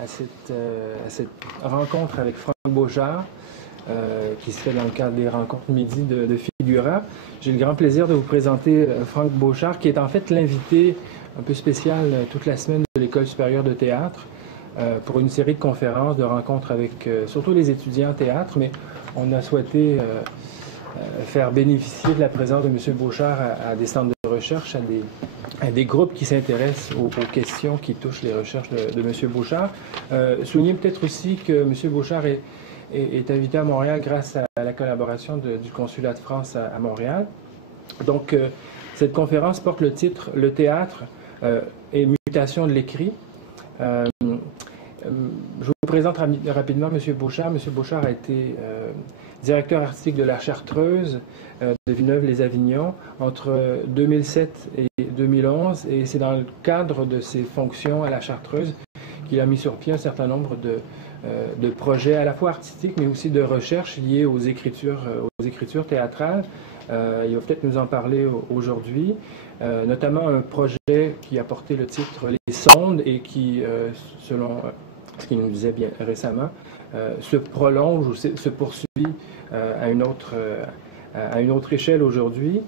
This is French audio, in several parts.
à cette rencontre avec Franck Beauchard, qui se fait dans le cadre des rencontres midi de Figura. J'ai le grand plaisir de vous présenter Franck Beauchard, qui est en fait l'invité un peu spécial toute la semaine de l'École supérieure de théâtre pour une série de conférences, de rencontres avec surtout les étudiants en théâtre, mais on a souhaité faire bénéficier de la présence de M. Beauchard à des centres de recherche, à des groupes qui s'intéressent aux questions qui touchent les recherches de M. Beauchard. Souligner peut-être aussi que M. Beauchard est invité à Montréal grâce à la collaboration du Consulat de France à Montréal. Donc, cette conférence porte le titre « Le théâtre et mutation de l'écrit ». Je vous présente rapidement M. Beauchard. M. Beauchard a été directeur artistique de la Chartreuse de Villeneuve-les-Avignon entre 2007 et 2011. Et c'est dans le cadre de ses fonctions à la Chartreuse qu'il a mis sur pied un certain nombre de projets à la fois artistiques, mais aussi de recherche liés aux écritures théâtrales. Il va peut-être nous en parler aujourd'hui, notamment un projet qui a porté le titre « Les sondes » et qui, selon ce qu'il nous disait bien récemment, se prolonge ou se poursuit à une autre échelle aujourd'hui.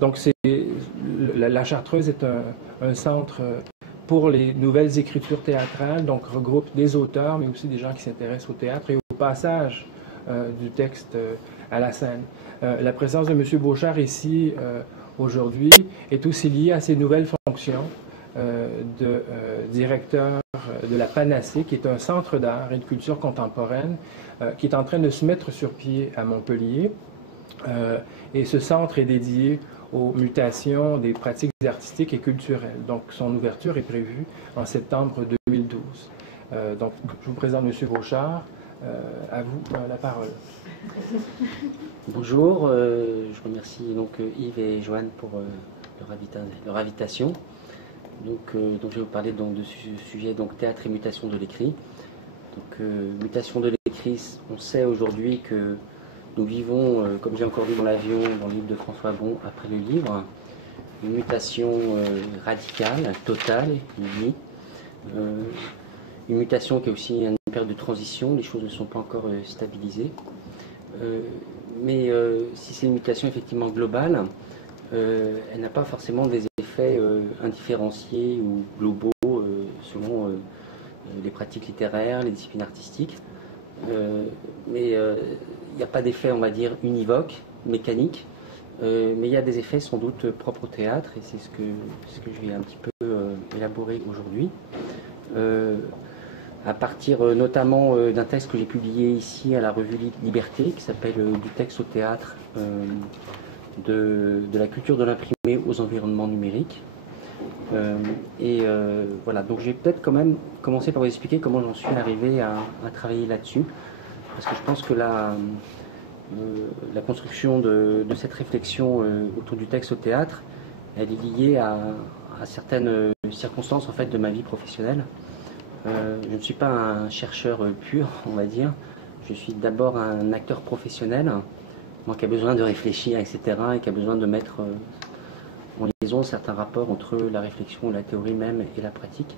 Donc, la Chartreuse est un centre pour les nouvelles écritures théâtrales, donc regroupe des auteurs, mais aussi des gens qui s'intéressent au théâtre et au passage du texte à la scène. La présence de M. Beauchard ici aujourd'hui est aussi liée à ses nouvelles fonctions de directeur de la Panacée, qui est un centre d'art et de culture contemporaine qui est en train de se mettre sur pied à Montpellier. Et ce centre est dédié aux mutations des pratiques artistiques et culturelles. Donc, son ouverture est prévue en septembre 2012. Donc, je vous présente M. Beauchard. À vous la parole. Bonjour, je remercie donc Yves et Joanne pour leur invitation. Donc, je vais vous parler donc, de ce sujet, donc théâtre et mutation de l'écrit. Donc, mutation de l'écrit, on sait aujourd'hui que nous vivons, comme j'ai encore lu dans l'avion, dans le livre de François Bon, après le livre, une mutation radicale, totale, unie. Une mutation qui est aussi une période de transition, les choses ne sont pas encore stabilisées. Mais si c'est une mutation effectivement globale, elle n'a pas forcément des effets indifférenciés ou globaux selon les pratiques littéraires, les disciplines artistiques. Mais il n'y a pas d'effet, on va dire, univoque, mécanique, mais il y a des effets sans doute propres au théâtre, et c'est ce que je vais un petit peu élaborer aujourd'hui. À partir notamment d'un texte que j'ai publié ici à la revue Liberté, qui s'appelle Du texte au théâtre, de la culture de l'imprimé aux environnements numériques. Voilà, donc je vais peut-être quand même commencer par vous expliquer comment j'en suis arrivé à travailler là-dessus, parce que je pense que la construction de cette réflexion autour du texte au théâtre, elle est liée à certaines circonstances en fait de ma vie professionnelle. Je ne suis pas un chercheur pur, on va dire. Je suis d'abord un acteur professionnel, moi qui a besoin de réfléchir, etc., et qui a besoin de mettre en liaison certains rapports entre la réflexion, la théorie même et la pratique.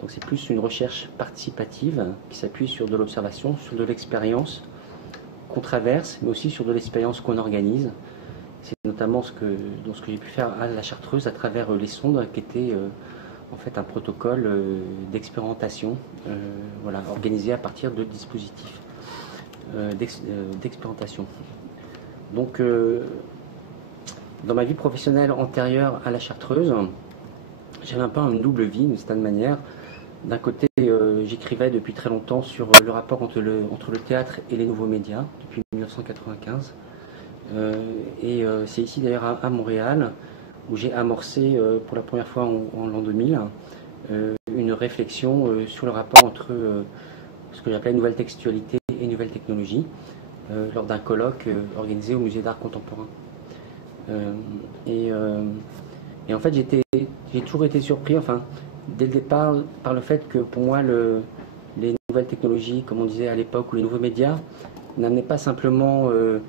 Donc c'est plus une recherche participative qui s'appuie sur de l'observation, sur de l'expérience qu'on traverse, mais aussi sur de l'expérience qu'on organise. C'est notamment ce que j'ai pu faire à la Chartreuse à travers les sondes, qui étaient en fait un protocole d'expérimentation, voilà, organisé à partir de dispositifs d'expérimentation. Donc, dans ma vie professionnelle antérieure à la Chartreuse, j'avais un peu une double vie d'une certaine manière. D'un côté, j'écrivais depuis très longtemps sur le rapport entre le théâtre et les nouveaux médias, depuis 1995. C'est ici d'ailleurs à Montréal où j'ai amorcé pour la première fois en l'an 2000 une réflexion sur le rapport entre ce que j'appelais nouvelle textualité et nouvelle technologie lors d'un colloque organisé au Musée d'art contemporain. En fait, j'ai toujours été surpris, enfin, dès le départ, par le fait que pour moi, les nouvelles technologies, comme on disait à l'époque, ou les nouveaux médias, n'amenaient pas simplement de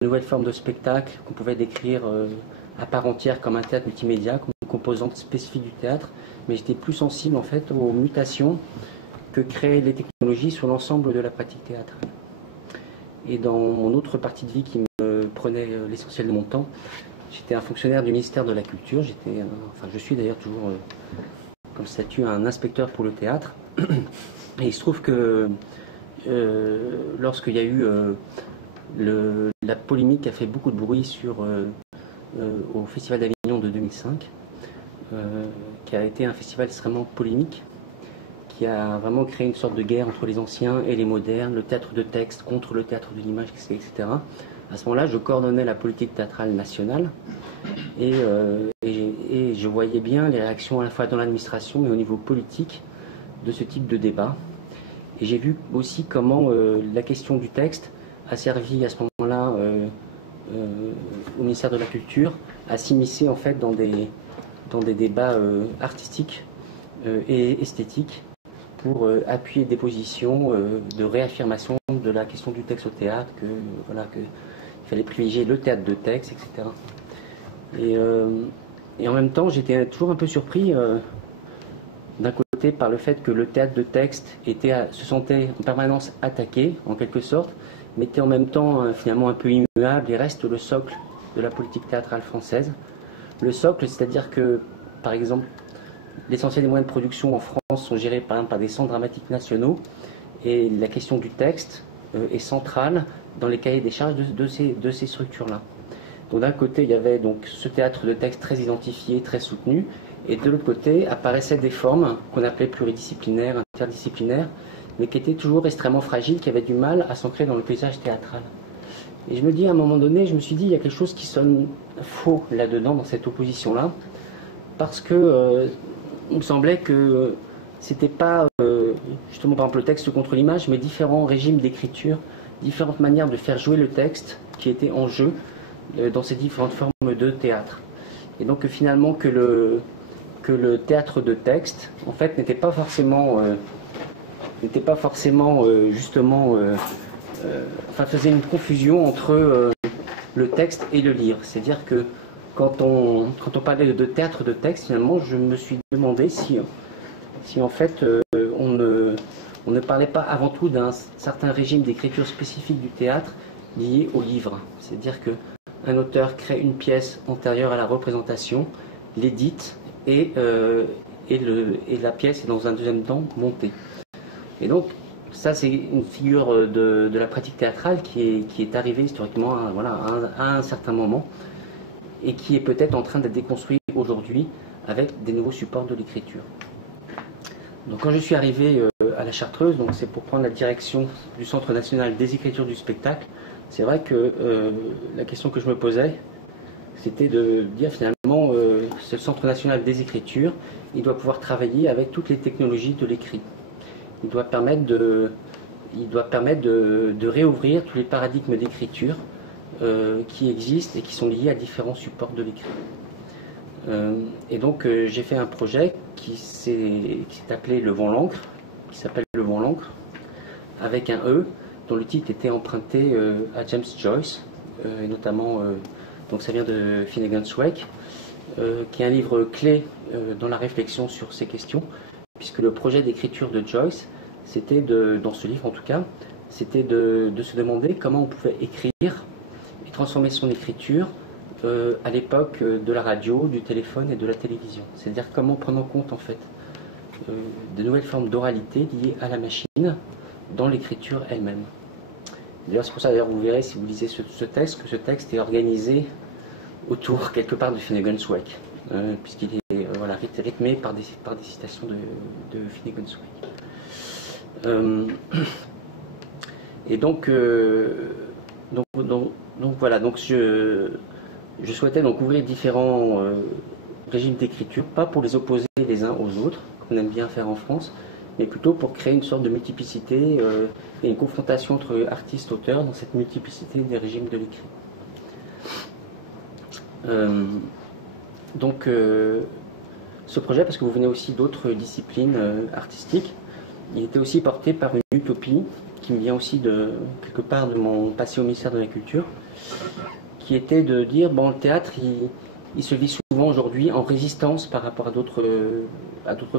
nouvelles formes de spectacle qu'on pouvait décrire à part entière comme un théâtre multimédia, comme on composante spécifique du théâtre, mais j'étais plus sensible en fait aux mutations que créent les technologies sur l'ensemble de la pratique théâtrale. Et dans mon autre partie de vie qui me prenait l'essentiel de mon temps, j'étais un fonctionnaire du ministère de la Culture. Je suis d'ailleurs toujours, comme statut, un inspecteur pour le théâtre. Et il se trouve que lorsqu'il y a eu la polémique qui a fait beaucoup de bruit au Festival d'Avignon de 2005, qui a été un festival extrêmement polémique, qui a vraiment créé une sorte de guerre entre les anciens et les modernes, le théâtre de texte contre le théâtre de l'image, etc. À ce moment-là, je coordonnais la politique théâtrale nationale et je voyais bien les réactions à la fois dans l'administration et au niveau politique de ce type de débat. Et j'ai vu aussi comment la question du texte a servi à ce moment-là au ministère de la Culture à s'immiscer en fait dans des débats artistiques et esthétiques pour appuyer des positions de réaffirmation de la question du texte au théâtre, qu'il fallait privilégier le théâtre de texte, etc. Et en même temps, j'étais toujours un peu surpris d'un côté par le fait que le théâtre de texte se sentait en permanence attaqué, en quelque sorte, mais était en même temps finalement un peu immuable et reste le socle de la politique théâtrale française. Le socle, c'est-à-dire que, par exemple, l'essentiel des moyens de production en France sont gérés par exemple par des centres dramatiques nationaux et la question du texte est centrale dans les cahiers des charges de ces structures-là. Donc d'un côté, il y avait donc ce théâtre de texte très identifié, très soutenu, et de l'autre côté apparaissaient des formes qu'on appelait pluridisciplinaires, interdisciplinaires, mais qui étaient toujours extrêmement fragiles, qui avaient du mal à s'ancrer dans le paysage théâtral. Et je me dis, à un moment donné, il y a quelque chose qui sonne faux là-dedans, dans cette opposition-là, parce que il me semblait que c'était pas justement par exemple le texte contre l'image, mais différents régimes d'écriture, différentes manières de faire jouer le texte qui étaient en jeu dans ces différentes formes de théâtre. Et donc finalement que le théâtre de texte en fait n'était pas forcément faisait une confusion entre le texte et le livre. C'est-à-dire que quand on parlait de théâtre de texte, finalement, je me suis demandé si en fait on ne parlait pas avant tout d'un certain régime d'écriture spécifique du théâtre lié au livre. C'est-à-dire qu'un auteur crée une pièce antérieure à la représentation, l'édite et la pièce est dans un deuxième temps montée. Et donc, ça c'est une figure de la pratique théâtrale qui est arrivée historiquement à un certain moment et qui est peut-être en train d'être déconstruit aujourd'hui avec des nouveaux supports de l'écriture. Donc quand je suis arrivé à la Chartreuse, donc c'est pour prendre la direction du Centre national des écritures du spectacle, c'est vrai que la question que je me posais, c'était de dire finalement, c'est le Centre national des écritures, il doit pouvoir travailler avec toutes les technologies de l'écrit. Il doit permettre de réouvrir tous les paradigmes d'écriture qui existent et qui sont liés à différents supports de l'écrit. Et donc j'ai fait un projet qui s'est appelé Le Vent l'Ancre, qui s'appelle Le Vent l'Ancre, avec un E, dont le titre était emprunté à James Joyce, et notamment, donc ça vient de Finnegan's Wake, qui est un livre clé dans la réflexion sur ces questions, puisque le projet d'écriture de Joyce, c'était dans ce livre en tout cas, c'était de se demander comment on pouvait écrire et transformer son écriture à l'époque de la radio, du téléphone et de la télévision. C'est-à-dire comment prendre en compte en fait de nouvelles formes d'oralité liées à la machine dans l'écriture elle-même. D'ailleurs, c'est pour ça, vous verrez si vous lisez ce texte, que ce texte est organisé autour quelque part de Finnegan's Wake, puisqu'il est rythmé par des citations de Finnegan's Wake. Et donc je souhaitais donc ouvrir différents régimes d'écriture, pas pour les opposer les uns aux autres, qu'on aime bien faire en France, mais plutôt pour créer une sorte de multiplicité et une confrontation entre artistes, auteurs, dans cette multiplicité des régimes de l'écrit. Ce projet, parce que vous venez aussi d'autres disciplines artistiques, il était aussi porté par une utopie qui me vient aussi quelque part de mon passé au ministère de la Culture, qui était de dire, bon, le théâtre, il se vit souvent aujourd'hui en résistance par rapport à d'autres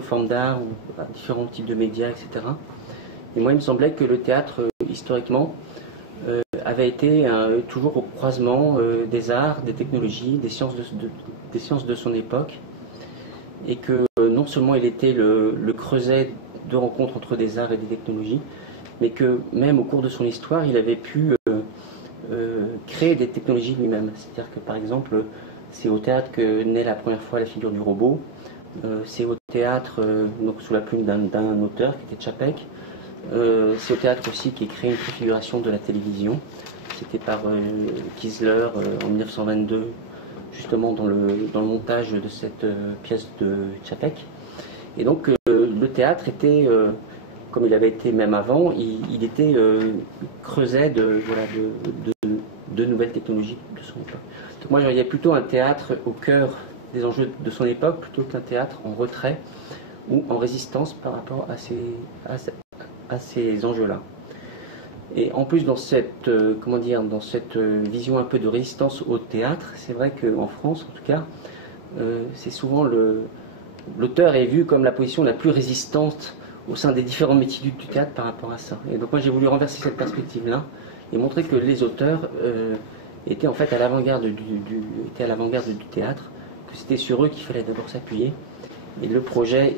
formes d'art ou à différents types de médias, etc. Et moi, il me semblait que le théâtre, historiquement, avait été toujours au croisement des arts, des technologies, des sciences de son époque, et que non seulement il était le creuset de rencontres entre des arts et des technologies, mais que même au cours de son histoire, il avait pu créer des technologies lui-même. C'est-à-dire que, par exemple, c'est au théâtre que naît la première fois la figure du robot. C'est au théâtre, donc sous la plume d'un auteur qui était Čapek. C'est au théâtre aussi qu'il crée une préfiguration de la télévision. C'était par Kiesler en 1922, justement dans le montage de cette pièce de Čapek. Et donc le théâtre était, comme il avait été même avant, il était creuset de nouvelles technologies de son époque. Donc moi je voyais plutôt un théâtre au cœur des enjeux de son époque plutôt qu'un théâtre en retrait ou en résistance par rapport à ces enjeux-là. Et en plus dans cette vision un peu de résistance au théâtre, c'est vrai qu'en France en tout cas, c'est souvent l'auteur est vu comme la position la plus résistante au sein des différents métiers du théâtre par rapport à ça. Et donc moi j'ai voulu renverser cette perspective-là et montrer que les auteurs étaient en fait à l'avant-garde du théâtre, que c'était sur eux qu'il fallait d'abord s'appuyer. Et le projet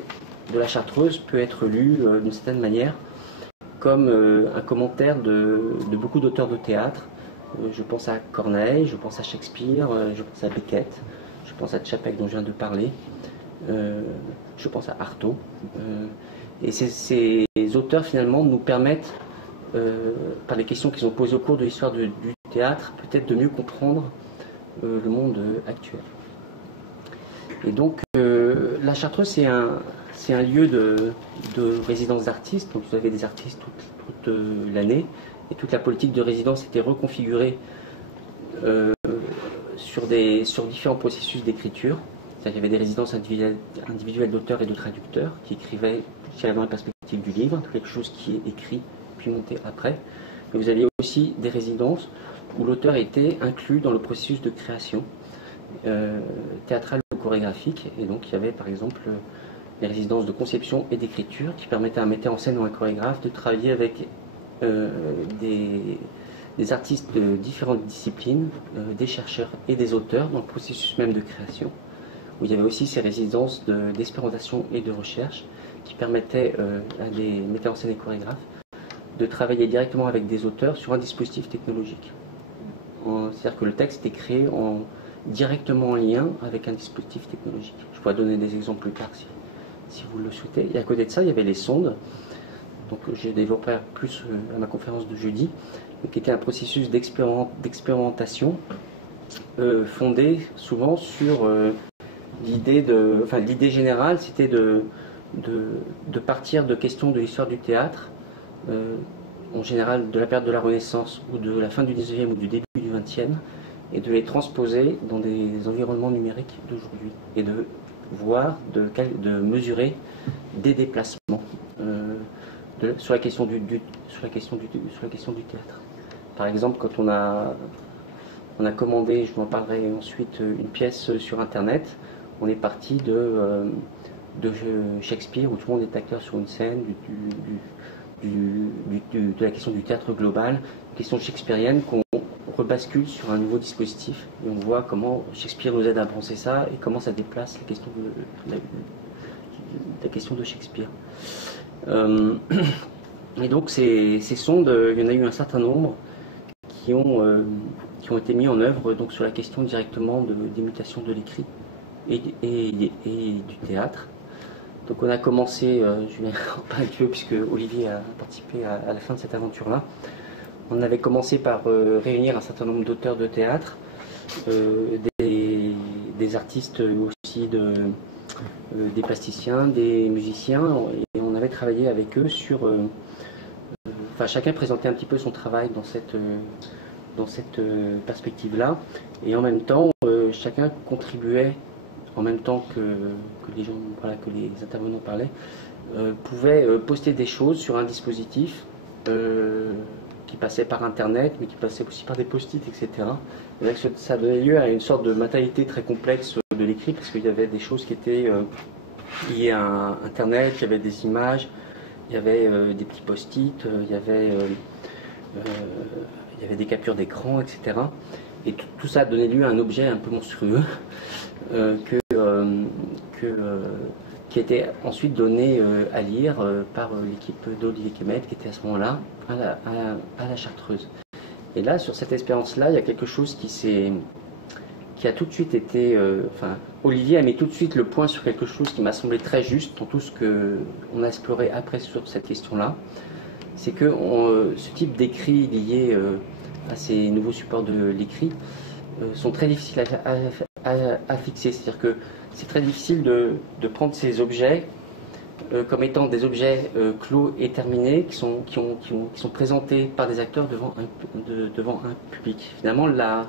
de la Chartreuse peut être lu d'une certaine manière comme un commentaire de beaucoup d'auteurs de théâtre. Je pense à Corneille, je pense à Shakespeare, je pense à Beckett, je pense à Čapek dont je viens de parler, je pense à Artaud. Et ces auteurs finalement nous permettent, par les questions qu'ils ont posées au cours de l'histoire du théâtre, peut-être de mieux comprendre le monde actuel. Et donc la Chartreuse c'est un lieu de résidence d'artistes, donc vous avez des artistes toute l'année, et toute la politique de résidence était reconfigurée sur différents processus d'écriture. C'est-à-dire qu'il y avait des résidences individuelles d'auteurs et de traducteurs qui écrivaient dans la perspective du livre, quelque chose qui est écrit puis monté après. Mais vous aviez aussi des résidences où l'auteur était inclus dans le processus de création théâtrale ou chorégraphique, et donc il y avait par exemple les résidences de conception et d'écriture qui permettaient à un metteur en scène ou un chorégraphe de travailler avec des artistes de différentes disciplines, des chercheurs et des auteurs dans le processus même de création, où il y avait aussi ces résidences d'expérimentation et de recherche qui permettaient à des metteurs en scène et chorégraphes de travailler directement avec des auteurs sur un dispositif technologique. C'est-à-dire que le texte est créé directement en lien avec un dispositif technologique. Je pourrais donner des exemples plus tard si vous le souhaitez. Et à côté de ça, il y avait les sondes, donc j'ai développé plus à ma conférence de jeudi, qui était un processus d'expérimentation fondé souvent sur l'idée générale, c'était de partir de questions de l'histoire du théâtre, en général de la période de la Renaissance ou de la fin du 19e ou du début du 20e, et de les transposer dans des environnements numériques d'aujourd'hui, et de voir, de mesurer des déplacements sur la question du théâtre. Par exemple, quand on a commandé, je vous en parlerai ensuite, une pièce sur Internet, on est parti de Shakespeare, où tout le monde est acteur sur une scène, de la question du théâtre global, question shakespearienne qu'on rebascule sur un nouveau dispositif, et on voit comment Shakespeare nous aide à penser ça et comment ça déplace la question de Shakespeare. Et donc ces sondes, il y en a eu un certain nombre qui ont été mis en œuvre donc sur la question directement des mutations de l'écrit et du théâtre. Donc on a commencé, je vais en parler un peu puisque Olivier a participé à la fin de cette aventure-là. On avait commencé par réunir un certain nombre d'auteurs de théâtre, des artistes aussi, des plasticiens, des musiciens, et on avait travaillé avec eux sur... chacun présentait un petit peu son travail dans cette perspective-là, et en même temps, chacun contribuait, en même temps que les gens, que les intervenants parlaient, pouvait poster des choses sur un dispositif qui passait par Internet, mais qui passait aussi par des post-it, etc. Et là, ça donnait lieu à une sorte de matérialité très complexe de l'écrit, parce qu'il y avait des choses qui étaient liées à Internet, il y avait des images, il y avait des petits post-it, il y avait des captures d'écran, etc. Et tout ça donnait lieu à un objet un peu monstrueux qui était ensuite donné à lire par l'équipe d'Olivier Kemet, qui était à ce moment-là à la Chartreuse. Et là, sur cette expérience-là, il y a quelque chose qui a tout de suite été... Olivier a mis tout de suite le point sur quelque chose qui m'a semblé très juste dans tout ce qu'on a exploré après sur cette question-là. C'est que ce type d'écrits liés à ces nouveaux supports de l'écrit sont très difficiles à fixer. C'est-à-dire que c'est très difficile de prendre ces objets comme étant des objets clos et terminés qui sont présentés par des acteurs devant un public. Finalement, la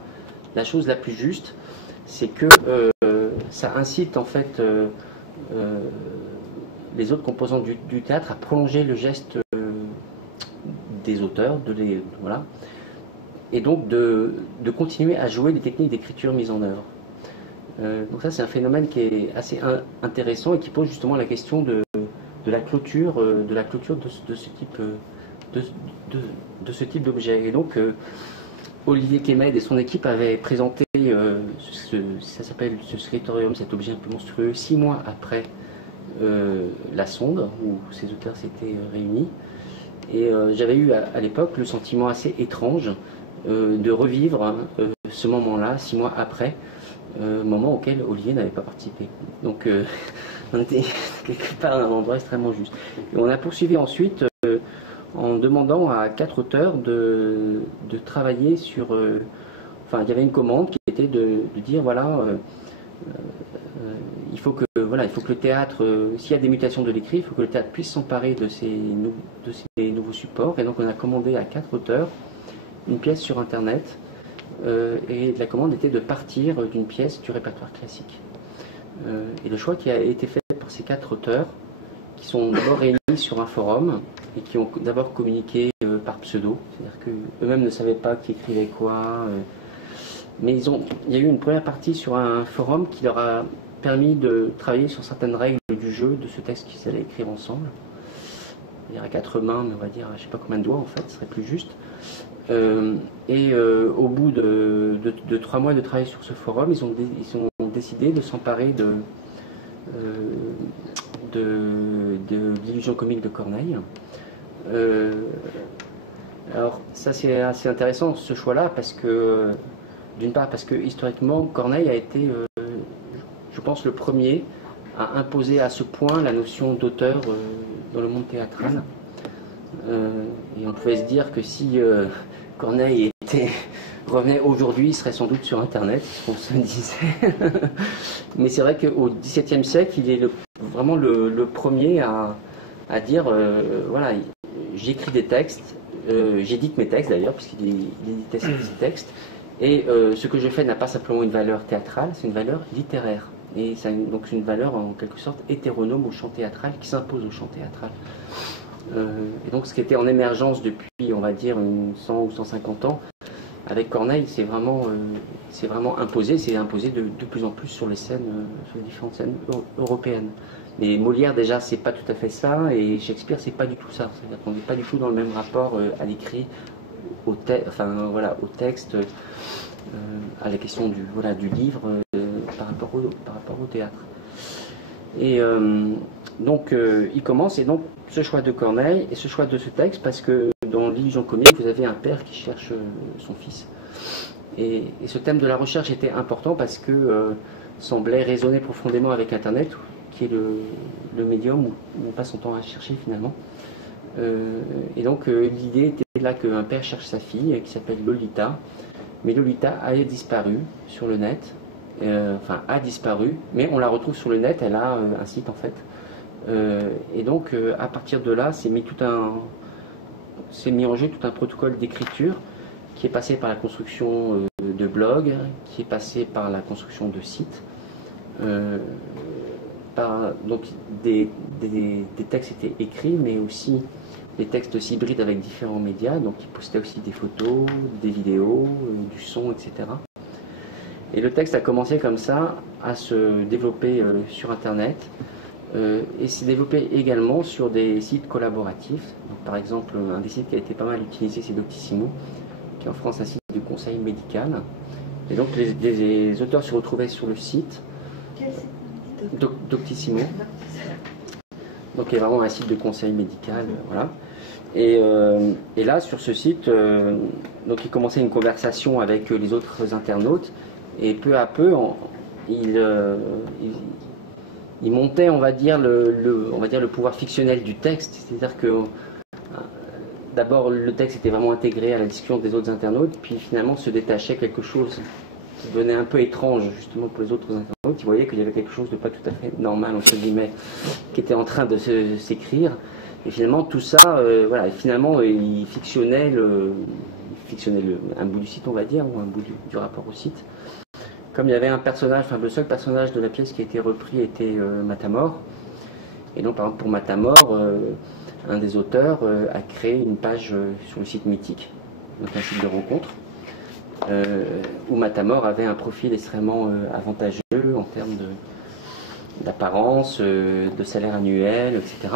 chose la plus juste, c'est que ça incite en fait les autres composants du théâtre à prolonger le geste des auteurs, voilà, et donc de continuer à jouer les techniques d'écriture mises en œuvre. Donc ça, c'est un phénomène qui est assez intéressant et qui pose justement la question de la clôture, de ce type d'objet. Et donc Olivier Kemet et son équipe avaient présenté ça s'appelle ce scriptorium, cet objet un peu monstrueux, 6 mois après la sonde où ces auteurs s'étaient réunis. Et j'avais eu à l'époque le sentiment assez étrange de revivre ce moment-là, 6 mois après, moment auquel Olivier n'avait pas participé. Donc on était quelque part à un endroit extrêmement juste. Et on a poursuivi ensuite en demandant à 4 auteurs de travailler sur... il y avait une commande qui était de dire, voilà, il faut que le théâtre, s'il y a des mutations de l'écrit, il faut que le théâtre puisse s'emparer de ces nouveaux supports. Et donc on a commandé à 4 auteurs une pièce sur Internet. Et la commande était de partir d'une pièce du répertoire classique. Et le choix qui a été fait par ces 4 auteurs, qui sont d'abord réunis sur un forum et qui ont d'abord communiqué par pseudo, c'est-à-dire qu'eux-mêmes ne savaient pas qui écrivait quoi, mais il y a eu une première partie sur un forum qui leur a permis de travailler sur certaines règles du jeu de ce texte qu'ils allaient écrire ensemble. Il y a 4 mains, mais on va dire, je ne sais pas combien de doigts en fait, ce serait plus juste. Au bout de 3 mois de travail sur ce forum, ils ont décidé de s'emparer de l'illusion comique de Corneille. Alors ça c'est assez intéressant ce choix-là parce que d'une part parce que historiquement Corneille a été, je pense, le premier à imposer à ce point la notion d'auteur dans le monde théâtral. Et on pouvait se dire que si Corneille revenait aujourd'hui, il serait sans doute sur Internet, on se disait. Mais c'est vrai qu'au XVIIe siècle, il est vraiment le premier à dire, voilà, j'écris des textes, j'édite mes textes d'ailleurs, puisqu'il éditait ses textes, et ce que je fais n'a pas simplement une valeur théâtrale, c'est une valeur littéraire. Et donc c'est une valeur en quelque sorte hétéronome au chant théâtral, qui s'impose au chant théâtral. Et donc ce qui était en émergence depuis, on va dire, 100 ou 150 ans, avec Corneille, c'est vraiment imposé, c'est imposé de plus en plus sur les scènes, sur les différentes scènes européennes. Mais Molière déjà, c'est pas tout à fait ça, et Shakespeare, c'est pas du tout ça. C'est-à-dire qu'on n'est pas du tout dans le même rapport à l'écrit, au texte, à la question du livre par rapport au théâtre. Et donc il commence, et donc ce choix de Corneille et ce choix de ce texte, parce que dans l'illusion comique, vous avez un père qui cherche son fils. Et ce thème de la recherche était important parce que semblait résonner profondément avec Internet, qui est le médium où on passe son temps à chercher finalement. Et donc l'idée était là qu'un père cherche sa fille, qui s'appelle Lolita, mais Lolita a disparu sur le net. A disparu, mais on la retrouve sur le net, elle a un site en fait. Et donc à partir de là, s'est mis en jeu tout un protocole d'écriture qui est passé par la construction de blogs, qui est passé par la construction de sites. Donc des textes étaient écrits, mais aussi des textes aussi hybrides avec différents médias, donc ils postaient aussi des photos, des vidéos, du son, etc. Et le texte a commencé comme ça à se développer sur Internet et s'est développé également sur des sites collaboratifs. Donc, par exemple, un des sites qui a été pas mal utilisé, c'est Doctissimo, qui est en France un site de conseil médical. Et donc les auteurs se retrouvaient sur le site. Quel site? Doctissimo. Donc il y a vraiment un site de conseil médical, voilà. Et là, sur ce site, donc il commençait une conversation avec les autres internautes, et peu à peu, il montait, on va dire, le pouvoir fictionnel du texte, c'est-à-dire que d'abord le texte était vraiment intégré à la discussion des autres internautes, puis finalement se détachait quelque chose qui devenait un peu étrange justement pour les autres internautes. Ils voyaient qu'il y avait quelque chose de pas tout à fait normal, entre guillemets, qui était en train de s'écrire. Et finalement tout ça, voilà, finalement il fictionnait un bout du site, on va dire, ou un bout du rapport au site. Comme il y avait un personnage, enfin le seul personnage de la pièce qui a été repris était Matamor. Et donc par exemple pour Matamor, un des auteurs a créé une page sur le site Mythique, donc un site de rencontre, où Matamor avait un profil extrêmement avantageux en termes d'apparence, de salaire annuel, etc.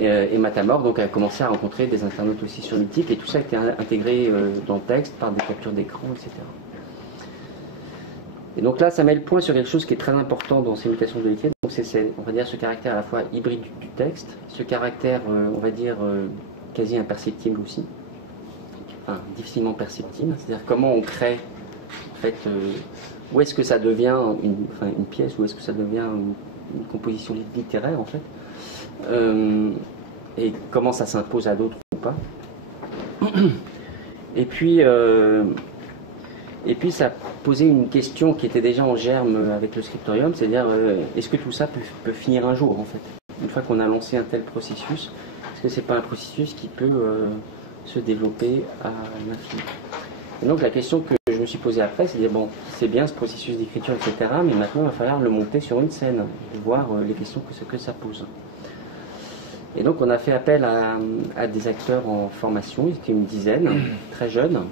Et Matamor donc, a commencé à rencontrer des internautes aussi sur Mythique, et tout ça a été intégré dans le texte par des captures d'écran, etc. Et donc là, ça met le point sur quelque chose qui est très important dans ces mutations de l'écrit. Donc c'est, on va dire, ce caractère à la fois hybride du texte, ce caractère, on va dire, quasi imperceptible aussi, enfin, difficilement perceptible. C'est-à-dire comment on crée, en fait, où est-ce que ça devient une pièce, où est-ce que ça devient une composition littéraire, en fait, et comment ça s'impose à d'autres ou pas. Et puis ça posait une question qui était déjà en germe avec le scriptorium, c'est-à-dire est-ce que tout ça peut finir un jour en fait? Une fois qu'on a lancé un tel processus, est-ce que c'est pas un processus qui peut se développer à l'infini? Et donc la question que je me suis posée après, c'est de dire bon, c'est bien ce processus d'écriture, etc., mais maintenant il va falloir le monter sur une scène, et voir les questions que ça pose. Et donc on a fait appel à des acteurs en formation, ils étaient une dizaine, très jeunes.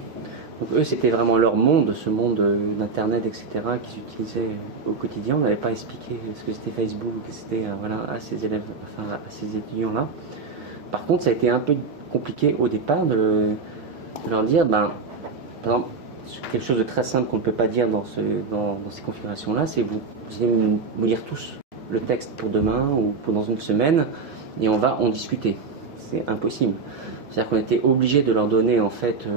Donc eux, c'était vraiment leur monde, ce monde d'Internet, etc., qu'ils utilisaient au quotidien. On n'avait pas expliqué ce que c'était Facebook, ce que c'était voilà, à ces élèves, enfin à ces étudiants-là. Par contre, ça a été un peu compliqué au départ de leur dire, par exemple, quelque chose de très simple qu'on ne peut pas dire dans ces configurations-là, c'est vous allez nous lire tous le texte pour demain ou pour dans une semaine, et on va en discuter. C'est impossible. C'est-à-dire qu'on était obligé de leur donner en fait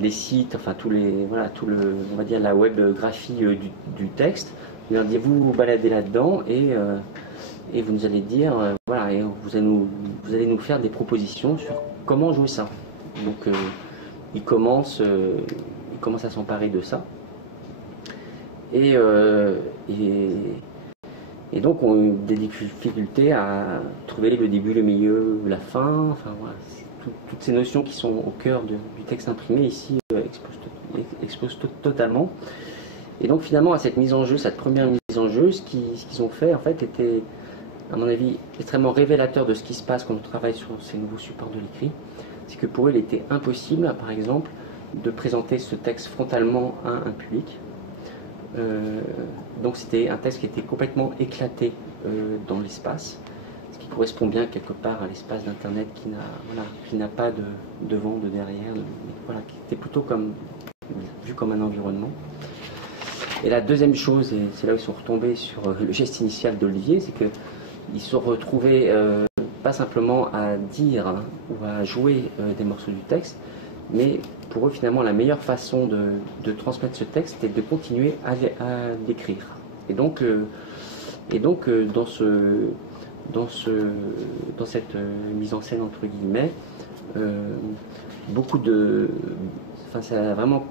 les sites, enfin on va dire la webgraphie du texte, leur dire vous baladez là-dedans et vous nous allez dire voilà, et vous allez nous faire des propositions sur comment jouer ça. Donc ils commencent à s'emparer de ça et donc on a eu des difficultés à trouver le début, le milieu, la fin, enfin voilà. Toutes ces notions qui sont au cœur du texte imprimé ici explosent totalement. Et donc finalement à cette mise en jeu, cette première mise en jeu, ce qu'ils ont fait en fait était, à mon avis, extrêmement révélateur de ce qui se passe quand on travaille sur ces nouveaux supports de l'écrit. C'est que pour eux il était impossible, par exemple, de présenter ce texte frontalement à un public. Donc c'était un texte qui était complètement éclaté dans l'espace, ce qui correspond bien quelque part à l'espace d'Internet qui n'a pas de devant, de derrière, voilà, qui était plutôt vu comme un environnement. Et la deuxième chose, et c'est là où ils sont retombés sur le geste initial d'Olivier, c'est qu'ils se sont retrouvés pas simplement à dire ou à jouer des morceaux du texte, mais pour eux finalement la meilleure façon de transmettre ce texte était de continuer à l'écrire. Et donc dans cette mise en scène entre guillemets, ça a vraiment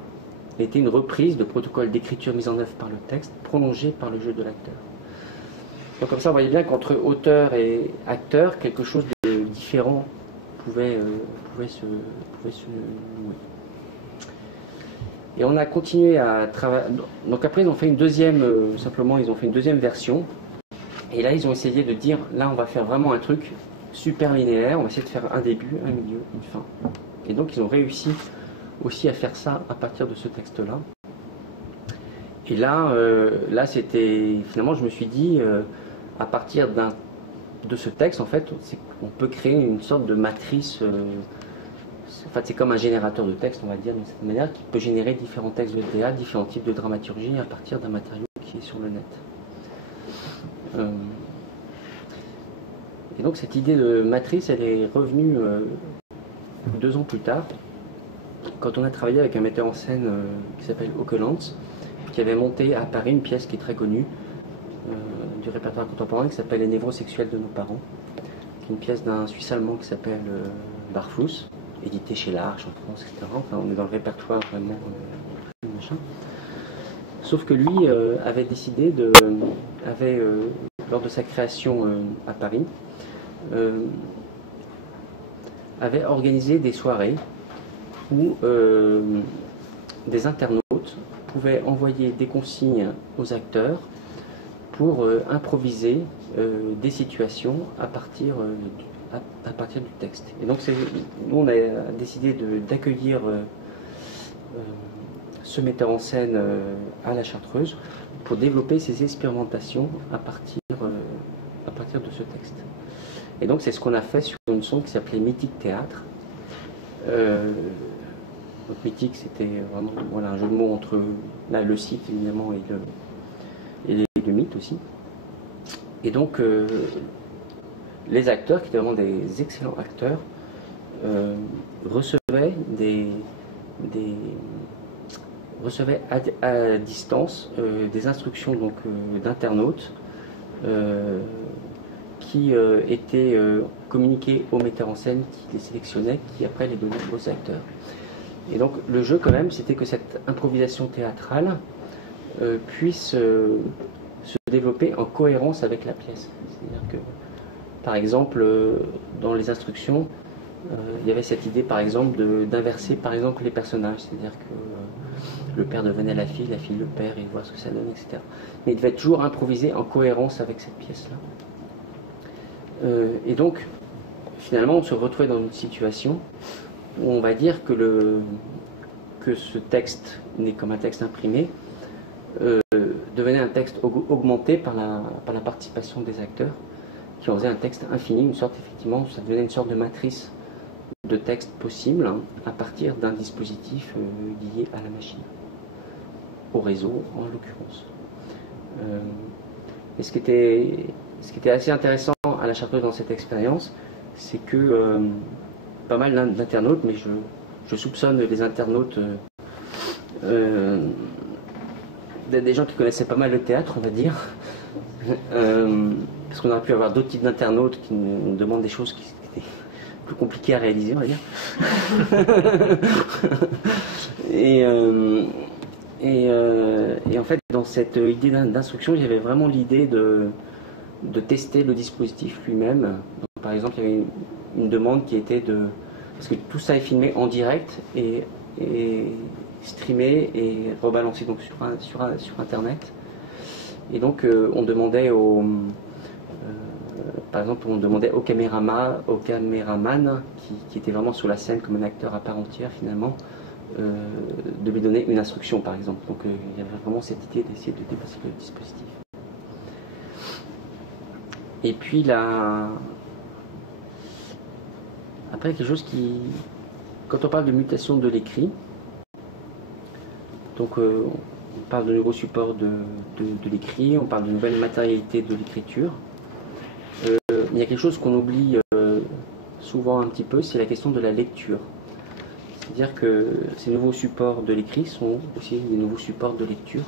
été une reprise de protocole d'écriture mise en œuvre par le texte, prolongée par le jeu de l'acteur. Donc comme ça, on voyait bien qu'entre auteur et acteur, quelque chose de différent pouvait se nouer. Et on a continué à travailler. Donc après, ils ont fait une deuxième version. Et là, ils ont essayé de dire, là, on va faire vraiment un truc super linéaire, on va essayer de faire un début, un milieu, une fin. Et donc ils ont réussi aussi à faire ça à partir de ce texte-là. Et là, c'était, finalement, je me suis dit, à partir de ce texte, en fait, on peut créer une sorte de matrice. En fait, c'est comme un générateur de texte, on va dire, d'une certaine manière, qui peut générer différents textes de théâtre, différents types de dramaturgie à partir d'un matériau qui est sur le net. Et donc cette idée de matrice, elle est revenue 2 ans plus tard, quand on a travaillé avec un metteur en scène qui s'appelle Åke Lantz, qui avait monté à Paris une pièce qui est très connue du répertoire contemporain, qui s'appelle Les névroses sexuelles de nos parents, qui est une pièce d'un Suisse allemand qui s'appelle Barfus, édité chez l'Arche en France, etc. Enfin, on est dans le répertoire vraiment machin. Sauf que lui avait décidé lors de sa création à Paris, avait organisé des soirées où des internautes pouvaient envoyer des consignes aux acteurs pour improviser des situations à partir du texte. Et donc nous on a décidé d'accueillir ce metteur en scène à la Chartreuse pour développer ces expérimentations à partir de ce texte. Et donc c'est ce qu'on a fait sur une sonde qui s'appelait Mythique Théâtre. Donc mythique, c'était vraiment un jeu de mots entre le site évidemment et le mythe aussi. Et donc les acteurs, qui étaient vraiment des excellents acteurs, recevaient à distance des instructions d'internautes qui étaient communiquées au metteur en scène qui les sélectionnait, qui après les donnait aux acteurs. Et donc le jeu quand même, c'était que cette improvisation théâtrale puisse se développer en cohérence avec la pièce. C'est-à-dire que, par exemple, dans les instructions, il y avait cette idée, par exemple, d'inverser, par exemple, les personnages. C'est-à-dire que le père devenait la fille le père, et voir ce que ça donne, etc. Mais il devait toujours improviser en cohérence avec cette pièce-là. Et donc, finalement, on se retrouvait dans une situation où on va dire que ce texte, né comme un texte imprimé, devenait un texte augmenté par la participation des acteurs, qui en faisait un texte infini, une sorte, effectivement, ça devenait une sorte de matrice de texte possible à partir d'un dispositif lié à la machine, au réseau en l'occurrence. Et ce qui était assez intéressant à la Chartreuse dans cette expérience, c'est que pas mal d'internautes, mais je soupçonne les internautes des gens qui connaissaient pas mal le théâtre, on va dire, parce qu'on aurait pu avoir d'autres types d'internautes qui nous demandent des choses qui étaient plus compliquées à réaliser, on va dire. Et en fait, dans cette idée d'instruction, il y avait vraiment l'idée de tester le dispositif lui-même. Donc, par exemple, il y avait une demande qui était parce que tout ça est filmé en direct et streamé et rebalancé donc sur Internet. Et donc on demandait par exemple, on demandait au caméraman qui était vraiment sur la scène comme un acteur à part entière finalement, de lui donner une instruction par exemple. Donc il y avait vraiment cette idée d'essayer de dépasser le dispositif. Et puis là, après quelque chose quand on parle de mutation de l'écrit, donc on parle de nouveaux supports de l'écrit, on parle de nouvelles matérialités de l'écriture. Il y a quelque chose qu'on oublie souvent un petit peu, c'est la question de la lecture. C'est-à-dire que ces nouveaux supports de l'écrit sont aussi des nouveaux supports de lecture.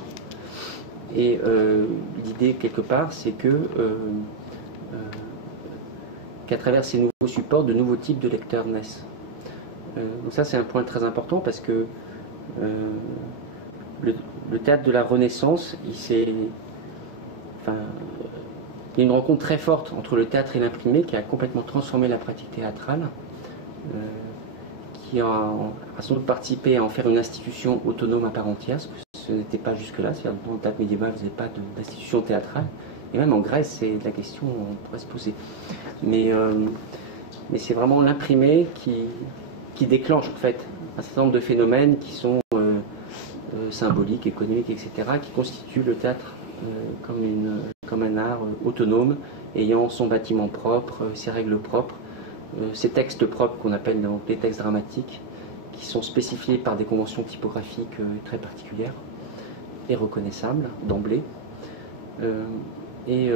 Et l'idée quelque part, c'est qu'à travers ces nouveaux supports, de nouveaux types de lecteurs naissent. Donc ça, c'est un point très important parce que le théâtre de la Renaissance, il y a une rencontre très forte entre le théâtre et l'imprimé qui a complètement transformé la pratique théâtrale, qui a sans doute participé à en faire une institution autonome à part entière, parce que ce n'était pas jusque-là, c'est-à-dire que dans le théâtre médiéval, vous n'avez pas d'institution théâtrale, Et même en Grèce, c'est la question qu'on pourrait se poser. Mais c'est vraiment l'imprimé qui déclenche en fait un certain nombre de phénomènes qui sont symboliques, économiques, etc., qui constituent le théâtre comme un art autonome, ayant son bâtiment propre, ses règles propres, ses textes propres qu'on appelle donc les textes dramatiques, qui sont spécifiés par des conventions typographiques très particulières et reconnaissables d'emblée, et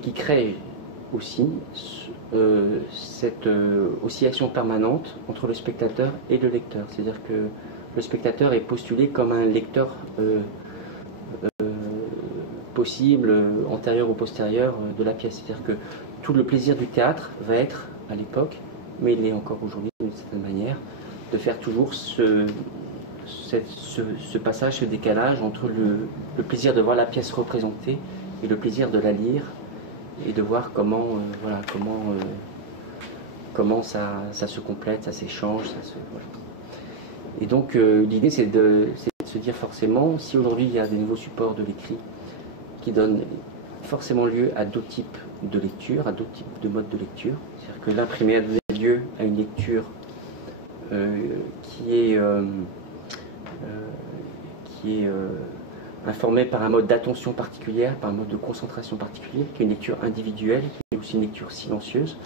qui créent aussi cette oscillation permanente entre le spectateur et le lecteur. C'est-à-dire que le spectateur est postulé comme un lecteur possible, antérieur ou postérieur de la pièce. C'est-à-dire que tout le plaisir du théâtre va être, à l'époque, mais il l'est encore aujourd'hui d'une certaine manière, de faire toujours ce passage, ce décalage entre le plaisir de voir la pièce représentée et le plaisir de la lire et de voir comment ça se complète, ça s'échange, voilà. Et donc l'idée c'est de se dire forcément, si aujourd'hui il y a des nouveaux supports de l'écrit qui donnent forcément lieu à d'autres types de lecture, à d'autres types de modes de lecture, c'est-à-dire que l'imprimé a donné lieu à une lecture qui est informée par un mode d'attention particulière, par un mode de concentration particulier, qui est une lecture individuelle, qui est aussi une lecture silencieuse.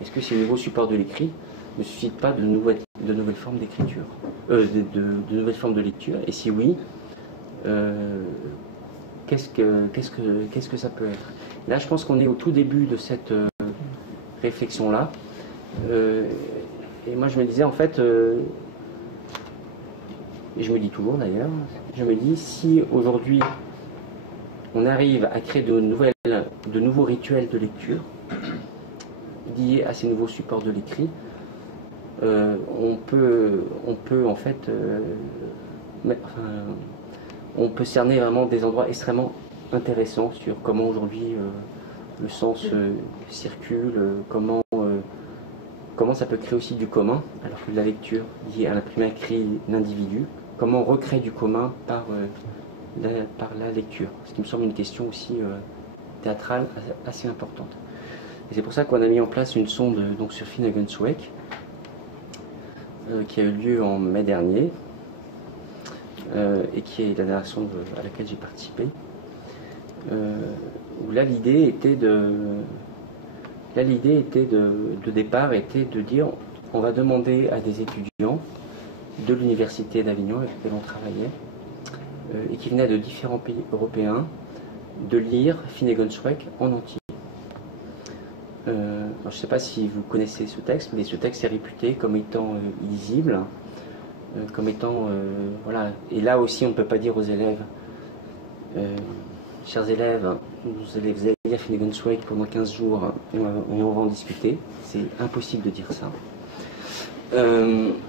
Est-ce que ces nouveaux supports de l'écrit ne suscitent pas de nouvelles formes d'écriture, de nouvelles formes de lecture? Et si oui, qu'est-ce que ça peut être? Là, je pense qu'on est au tout début de cette réflexion-là. Et moi, je me disais, en fait, et je me dis toujours d'ailleurs, je me dis, si aujourd'hui on arrive à créer de nouveaux rituels de lecture liés à ces nouveaux supports de l'écrit, on peut en fait on peut cerner vraiment des endroits extrêmement intéressants sur comment aujourd'hui le sens circule, comment ça peut créer aussi du commun, alors que la lecture liée à l'imprimé crée l'individu, comment on recrée du commun par la lecture, ce qui me semble une question aussi théâtrale assez importante. Et c'est pour ça qu'on a mis en place une sonde donc, sur Finn Egensweg, qui a eu lieu en mai dernier, et qui est la dernière sonde à laquelle j'ai participé, où là l'idée était de départ était de dire, on va demander à des étudiants de l'université d'Avignon avec lesquels on travaillait, et qui venaient de différents pays européens, de lire Finn Egensweg en entier. Je ne sais pas si vous connaissez ce texte, mais ce texte est réputé comme étant illisible, comme étant voilà. Et là aussi, on ne peut pas dire aux élèves, chers élèves, vous allez lire Finn Egensweg pendant 15 jours et on va en discuter. C'est impossible de dire ça.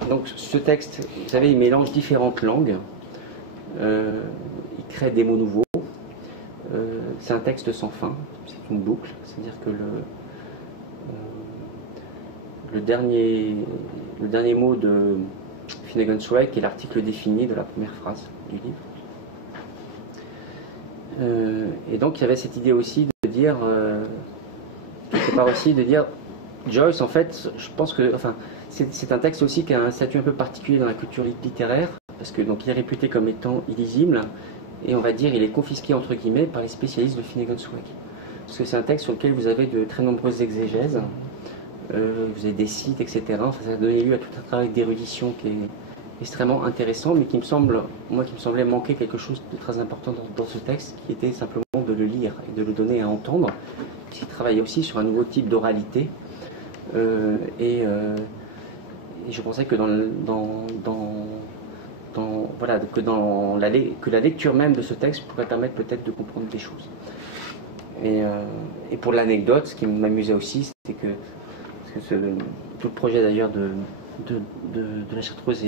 Donc ce texte, vous savez, il mélange différentes langues, il crée des mots nouveaux. C'est un texte sans fin, c'est une boucle, c'est-à-dire que le dernier mot de Finn Egensweg est l'article défini de la première phrase du livre. Et donc il y avait cette idée aussi de dire, quelque part aussi, de dire, Joyce, en fait, je pense que, enfin, c'est un texte aussi qui a un statut un peu particulier dans la culture littéraire, parce que donc il est réputé comme étant illisible, et on va dire il est confisqué entre guillemets par les spécialistes de Finn Egensweg. Parce que c'est un texte sur lequel vous avez de très nombreuses exégèses, vous avez des sites, etc. Enfin, ça a donné lieu à tout un travail d'érudition qui est extrêmement intéressant, mais qui me semblait manquer quelque chose de très important dans ce texte, qui était simplement de le lire et de le donner à entendre, qui travaillait aussi sur un nouveau type d'oralité. Et je pensais que que la lecture même de ce texte pourrait permettre peut-être de comprendre des choses. Et pour l'anecdote, ce qui m'amusait aussi, c'était que tout le projet d'ailleurs de la Chartreuse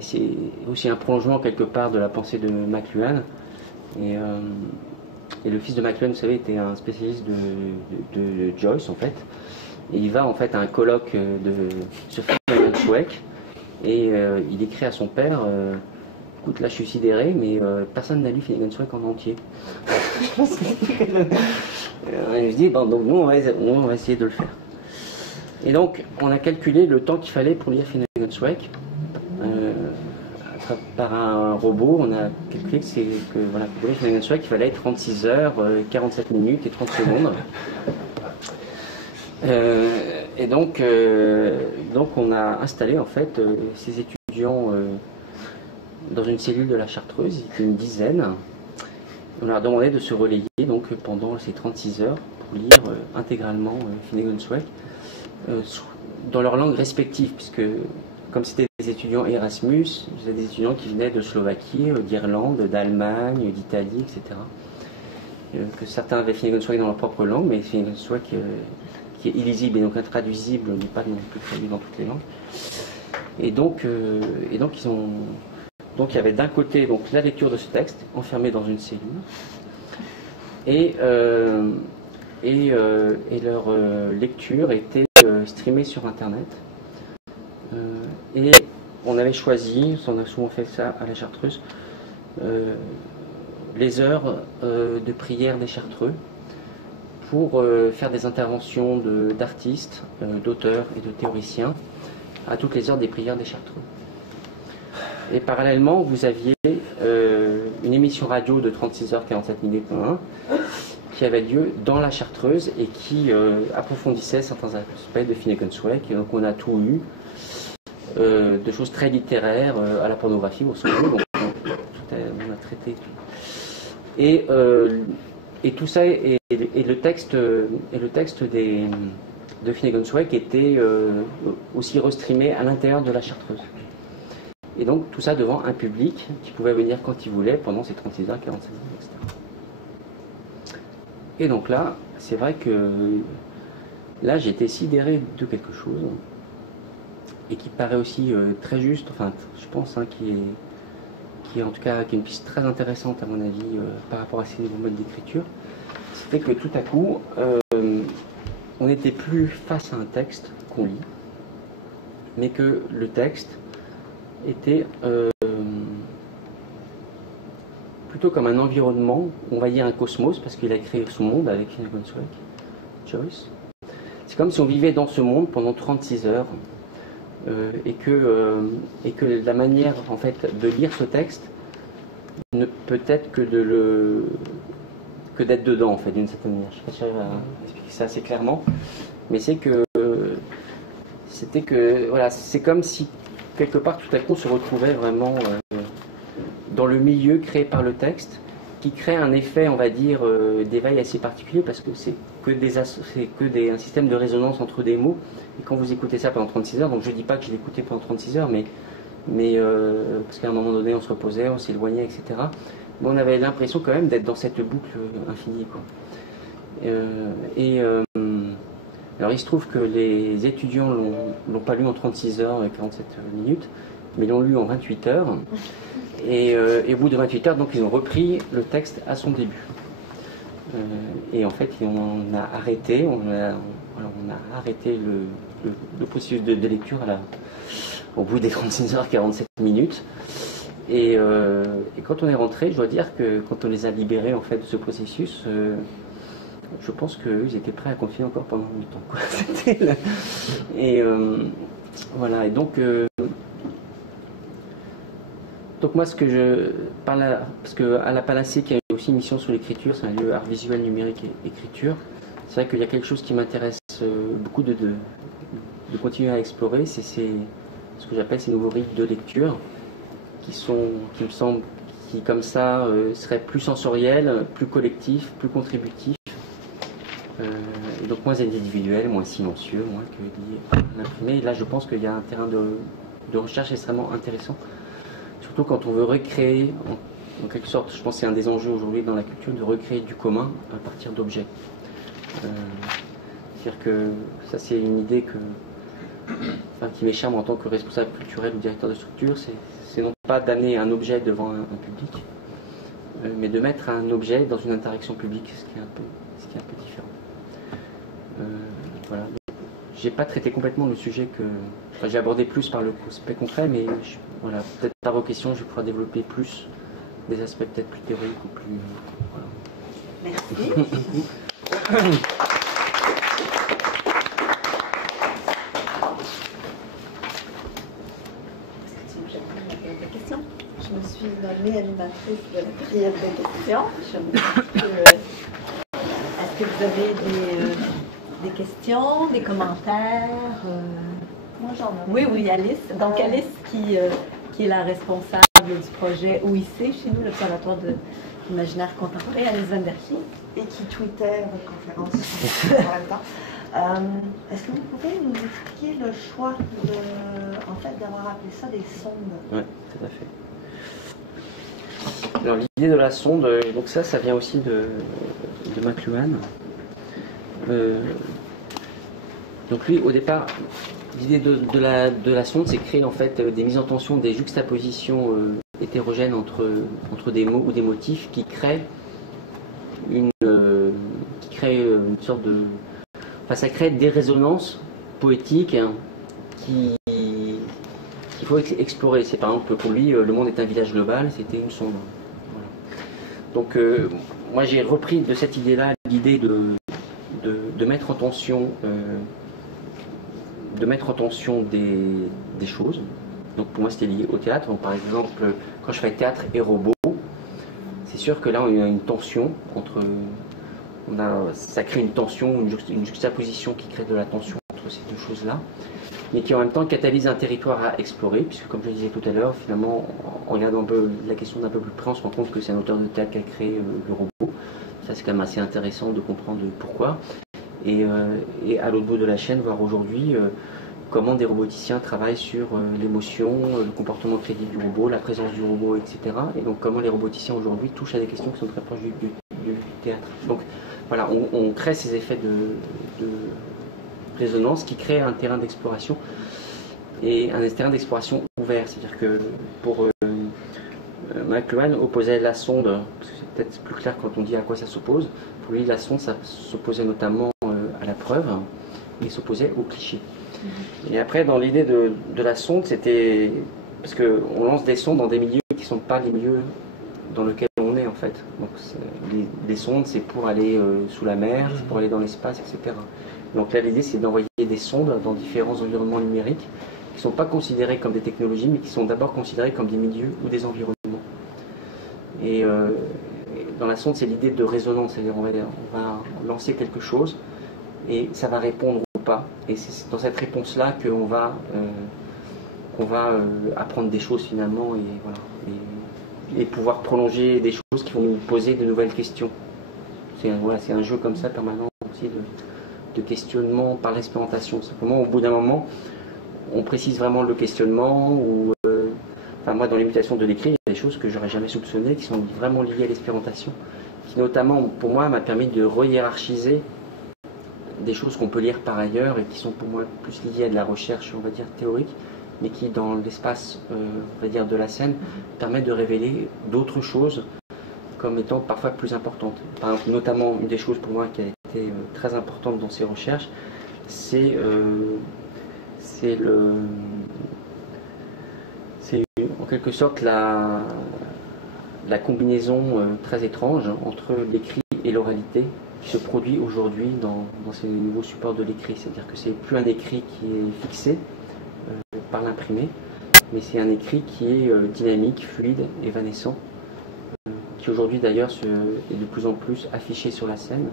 c'est aussi un prolongement quelque part de la pensée de McLuhan. Et le fils de McLuhan, vous savez, était un spécialiste de Joyce en fait. Et il va en fait à un colloque sur Finn Egensweg et il écrit à son père écoute, là je suis sidéré, mais personne n'a lu Finnegan's Wake en entier. Je me dis, bon, donc nous on va essayer de le faire. Et donc on a calculé le temps qu'il fallait pour lire Finnegan's Wake. Par un robot, on a calculé que voilà, pour lire Finnegan's Wake, il fallait 36 heures, 47 minutes et 30 secondes. Et donc on a installé en fait ces étudiants dans une cellule de la Chartreuse, ils étaient une dizaine. On leur a demandé de se relayer donc pendant ces 36 heures pour lire intégralement Finnegan's Wake dans leur langue respective, puisque comme c'était des étudiants Erasmus, c'était des étudiants qui venaient de Slovaquie, d'Irlande, d'Allemagne, d'Italie, etc. Que certains avaient Finnegan's Wake dans leur propre langue, mais Finnegan's Wake qui est illisible et donc intraduisible n'est pas non plus traduit dans toutes les langues. Et donc il y avait d'un côté donc la lecture de ce texte enfermé dans une cellule et leur lecture était streamée sur internet. Et on avait choisi, on a souvent fait ça à la Chartreuse, les heures de prière des Chartreux pour faire des interventions d'artistes, d'auteurs et de théoriciens à toutes les heures des prières des Chartreux. Et parallèlement, vous aviez une émission radio de 36 heures 47 minutes qui avait lieu dans la Chartreuse et qui approfondissait certains aspects de Finnegan's Wake. Et donc on a tout eu, de choses très littéraires à la pornographie au second, donc on a traité tout. Et tout ça, et le texte de Finnegan's Wake était aussi restreamé à l'intérieur de la Chartreuse. Et donc tout ça devant un public qui pouvait venir quand il voulait pendant ces 36 heures, 47 heures, etc. Et donc là, c'est vrai que là j'ai été sidéré de quelque chose et qui paraît aussi très juste, enfin je pense qui est en tout cas qui est une piste très intéressante à mon avis par rapport à ces nouveaux modes d'écriture. C'était que tout à coup on n'était plus face à un texte qu'on lit, mais que le texte était plutôt comme un environnement, on va dire un cosmos, parce qu'il a créé son monde avec Finnegan's Wake, Joyce. C'est comme si on vivait dans ce monde pendant 36 heures et que la manière en fait de lire ce texte ne peut être que d'être dedans en fait d'une certaine manière. Je ne sais pas si j'arrive à expliquer ça assez clairement, mais c'était que voilà, c'est comme si quelque part tout à coup on se retrouvait vraiment dans le milieu créé par le texte, qui crée un effet, on va dire, d'éveil assez particulier, parce que c'est un système de résonance entre des mots. Et quand vous écoutez ça pendant 36 heures, donc je ne dis pas que je l'écoutais pendant 36 heures, mais parce qu'à un moment donné on se reposait, on s'éloignait, etc. Mais on avait l'impression quand même d'être dans cette boucle infinie, quoi. Alors il se trouve que les étudiants l'ont pas lu en 36 heures et 47 minutes, mais l'ont lu en 28 heures. Et au bout de 28 heures, donc ils ont repris le texte à son début. Et en fait, on a arrêté le processus de lecture au bout des 36 heures 47 minutes. Et quand on est rentré, je dois dire que quand on les a libérés en fait de ce processus, je pense qu'ils étaient prêts à continuer encore pendant 8 ans, quoi. Voilà, et donc moi, ce que je parle, parce qu'à la Palacé, qui a aussi une mission sur l'écriture, c'est un lieu art visuel, numérique et écriture. C'est vrai qu'il y a quelque chose qui m'intéresse beaucoup de continuer à explorer, c'est ce que j'appelle ces nouveaux rythmes de lecture, qui me semblent, qui comme ça seraient plus sensoriels, plus collectifs, plus contributifs, et donc moins individuels, moins silencieux, moins que liés à l'imprimé. Et là, je pense qu'il y a un terrain de recherche extrêmement intéressant. Surtout quand on veut recréer, en quelque sorte, je pense que c'est un des enjeux aujourd'hui dans la culture, de recréer du commun à partir d'objets. C'est-à-dire que ça, c'est une idée qui m'échappe en tant que responsable culturel ou directeur de structure, c'est non pas d'amener un objet devant un public, mais de mettre un objet dans une interaction publique, ce qui est un peu différent. Voilà. J'ai pas traité complètement le sujet j'ai abordé plus par le aspect concret, mais voilà, peut-être par vos questions, je vais pouvoir développer plus des aspects peut-être plus théoriques ou plus... Merci. Je me suis nommée animatrice de la période de questions. Est-ce que vous avez des questions, des commentaires? Moi, j'en ai. Oui, oui, Alice. Donc, Alice qui est la responsable du projet OIC chez nous, l'Observatoire de l'imaginaire contemporain, Alice Van der Klee. Et qui tweetait votre conférence en même temps. Est-ce que vous pouvez nous expliquer le choix d'avoir appelé ça des sondes? Oui, tout à fait. Alors l'idée de la sonde, donc ça vient aussi de McLuhan. Donc lui, au départ, l'idée de la sonde, c'est créer en fait des mises en tension, des juxtapositions hétérogènes entre des mots ou des motifs qui créent une sorte de... Enfin, ça crée des résonances poétiques hein, qu'il faut explorer. C'est par exemple pour lui, le monde est un village global, c'était une sonde. Voilà. Donc moi j'ai repris de cette idée-là l'idée de mettre en tension, des choses. Donc pour moi c'était lié au théâtre. Donc, par exemple, quand je fais théâtre et robot, c'est sûr que là on a une tension entre... ça crée une tension, une juxtaposition qui crée de la tension entre ces deux choses-là, mais qui en même temps catalyse un territoire à explorer, puisque comme je le disais tout à l'heure, finalement, en regardant un peu la question d'un peu plus près, on se rend compte que c'est un auteur de théâtre qui a créé le robot. Ça c'est quand même assez intéressant de comprendre pourquoi. Et à l'autre bout de la chaîne, voir aujourd'hui comment des roboticiens travaillent sur l'émotion, le comportement crédible du robot, la présence du robot, etc. Et donc comment les roboticiens aujourd'hui touchent à des questions qui sont très proches du théâtre. Donc voilà, on crée ces effets de résonance qui créent un terrain d'exploration et un terrain d'exploration ouvert. C'est-à-dire que pour McLuhan opposait la sonde, parce que c'est peut-être plus clair quand on dit à quoi ça s'oppose. Pour lui, la sonde, ça s'opposait notamment à la preuve, et il s'opposait au cliché. Et après, dans l'idée de la sonde, c'était... Parce qu'on lance des sondes dans des milieux qui ne sont pas les milieux dans lesquels on est, en fait. Donc, les sondes, c'est pour aller sous la mer, c'est pour aller dans l'espace, etc. Donc là, l'idée, c'est d'envoyer des sondes dans différents environnements numériques qui ne sont pas considérés comme des technologies, mais qui sont d'abord considérés comme des milieux ou des environnements. Et dans la sonde, c'est l'idée de résonance, c'est-à-dire on va lancer quelque chose et ça va répondre ou pas. Et c'est dans cette réponse-là qu'on va apprendre des choses finalement et, voilà, et pouvoir prolonger des choses qui vont nous poser de nouvelles questions. C'est un jeu comme ça permanent aussi de questionnement par l'expérimentation. Simplement, au bout d'un moment, on précise vraiment le questionnement ou... Enfin, moi, dans l'imitation de l'écrit, il y a des choses que j'aurais jamais soupçonnées qui sont vraiment liées à l'expérimentation, qui notamment, pour moi, m'a permis de re-hiérarchiser des choses qu'on peut lire par ailleurs et qui sont pour moi plus liées à de la recherche, on va dire, théorique, mais qui, dans l'espace, on va dire, de la scène, permettent de révéler d'autres choses comme étant parfois plus importantes. Par exemple, notamment, une des choses pour moi qui a été très importante dans ces recherches, c'est en quelque sorte la combinaison très étrange entre l'écrit et l'oralité qui se produit aujourd'hui dans ces nouveaux supports de l'écrit. C'est-à-dire que c'est plus un écrit qui est fixé par l'imprimé, mais c'est un écrit qui est dynamique, fluide, évanescent, qui aujourd'hui d'ailleurs est de plus en plus affiché sur la scène.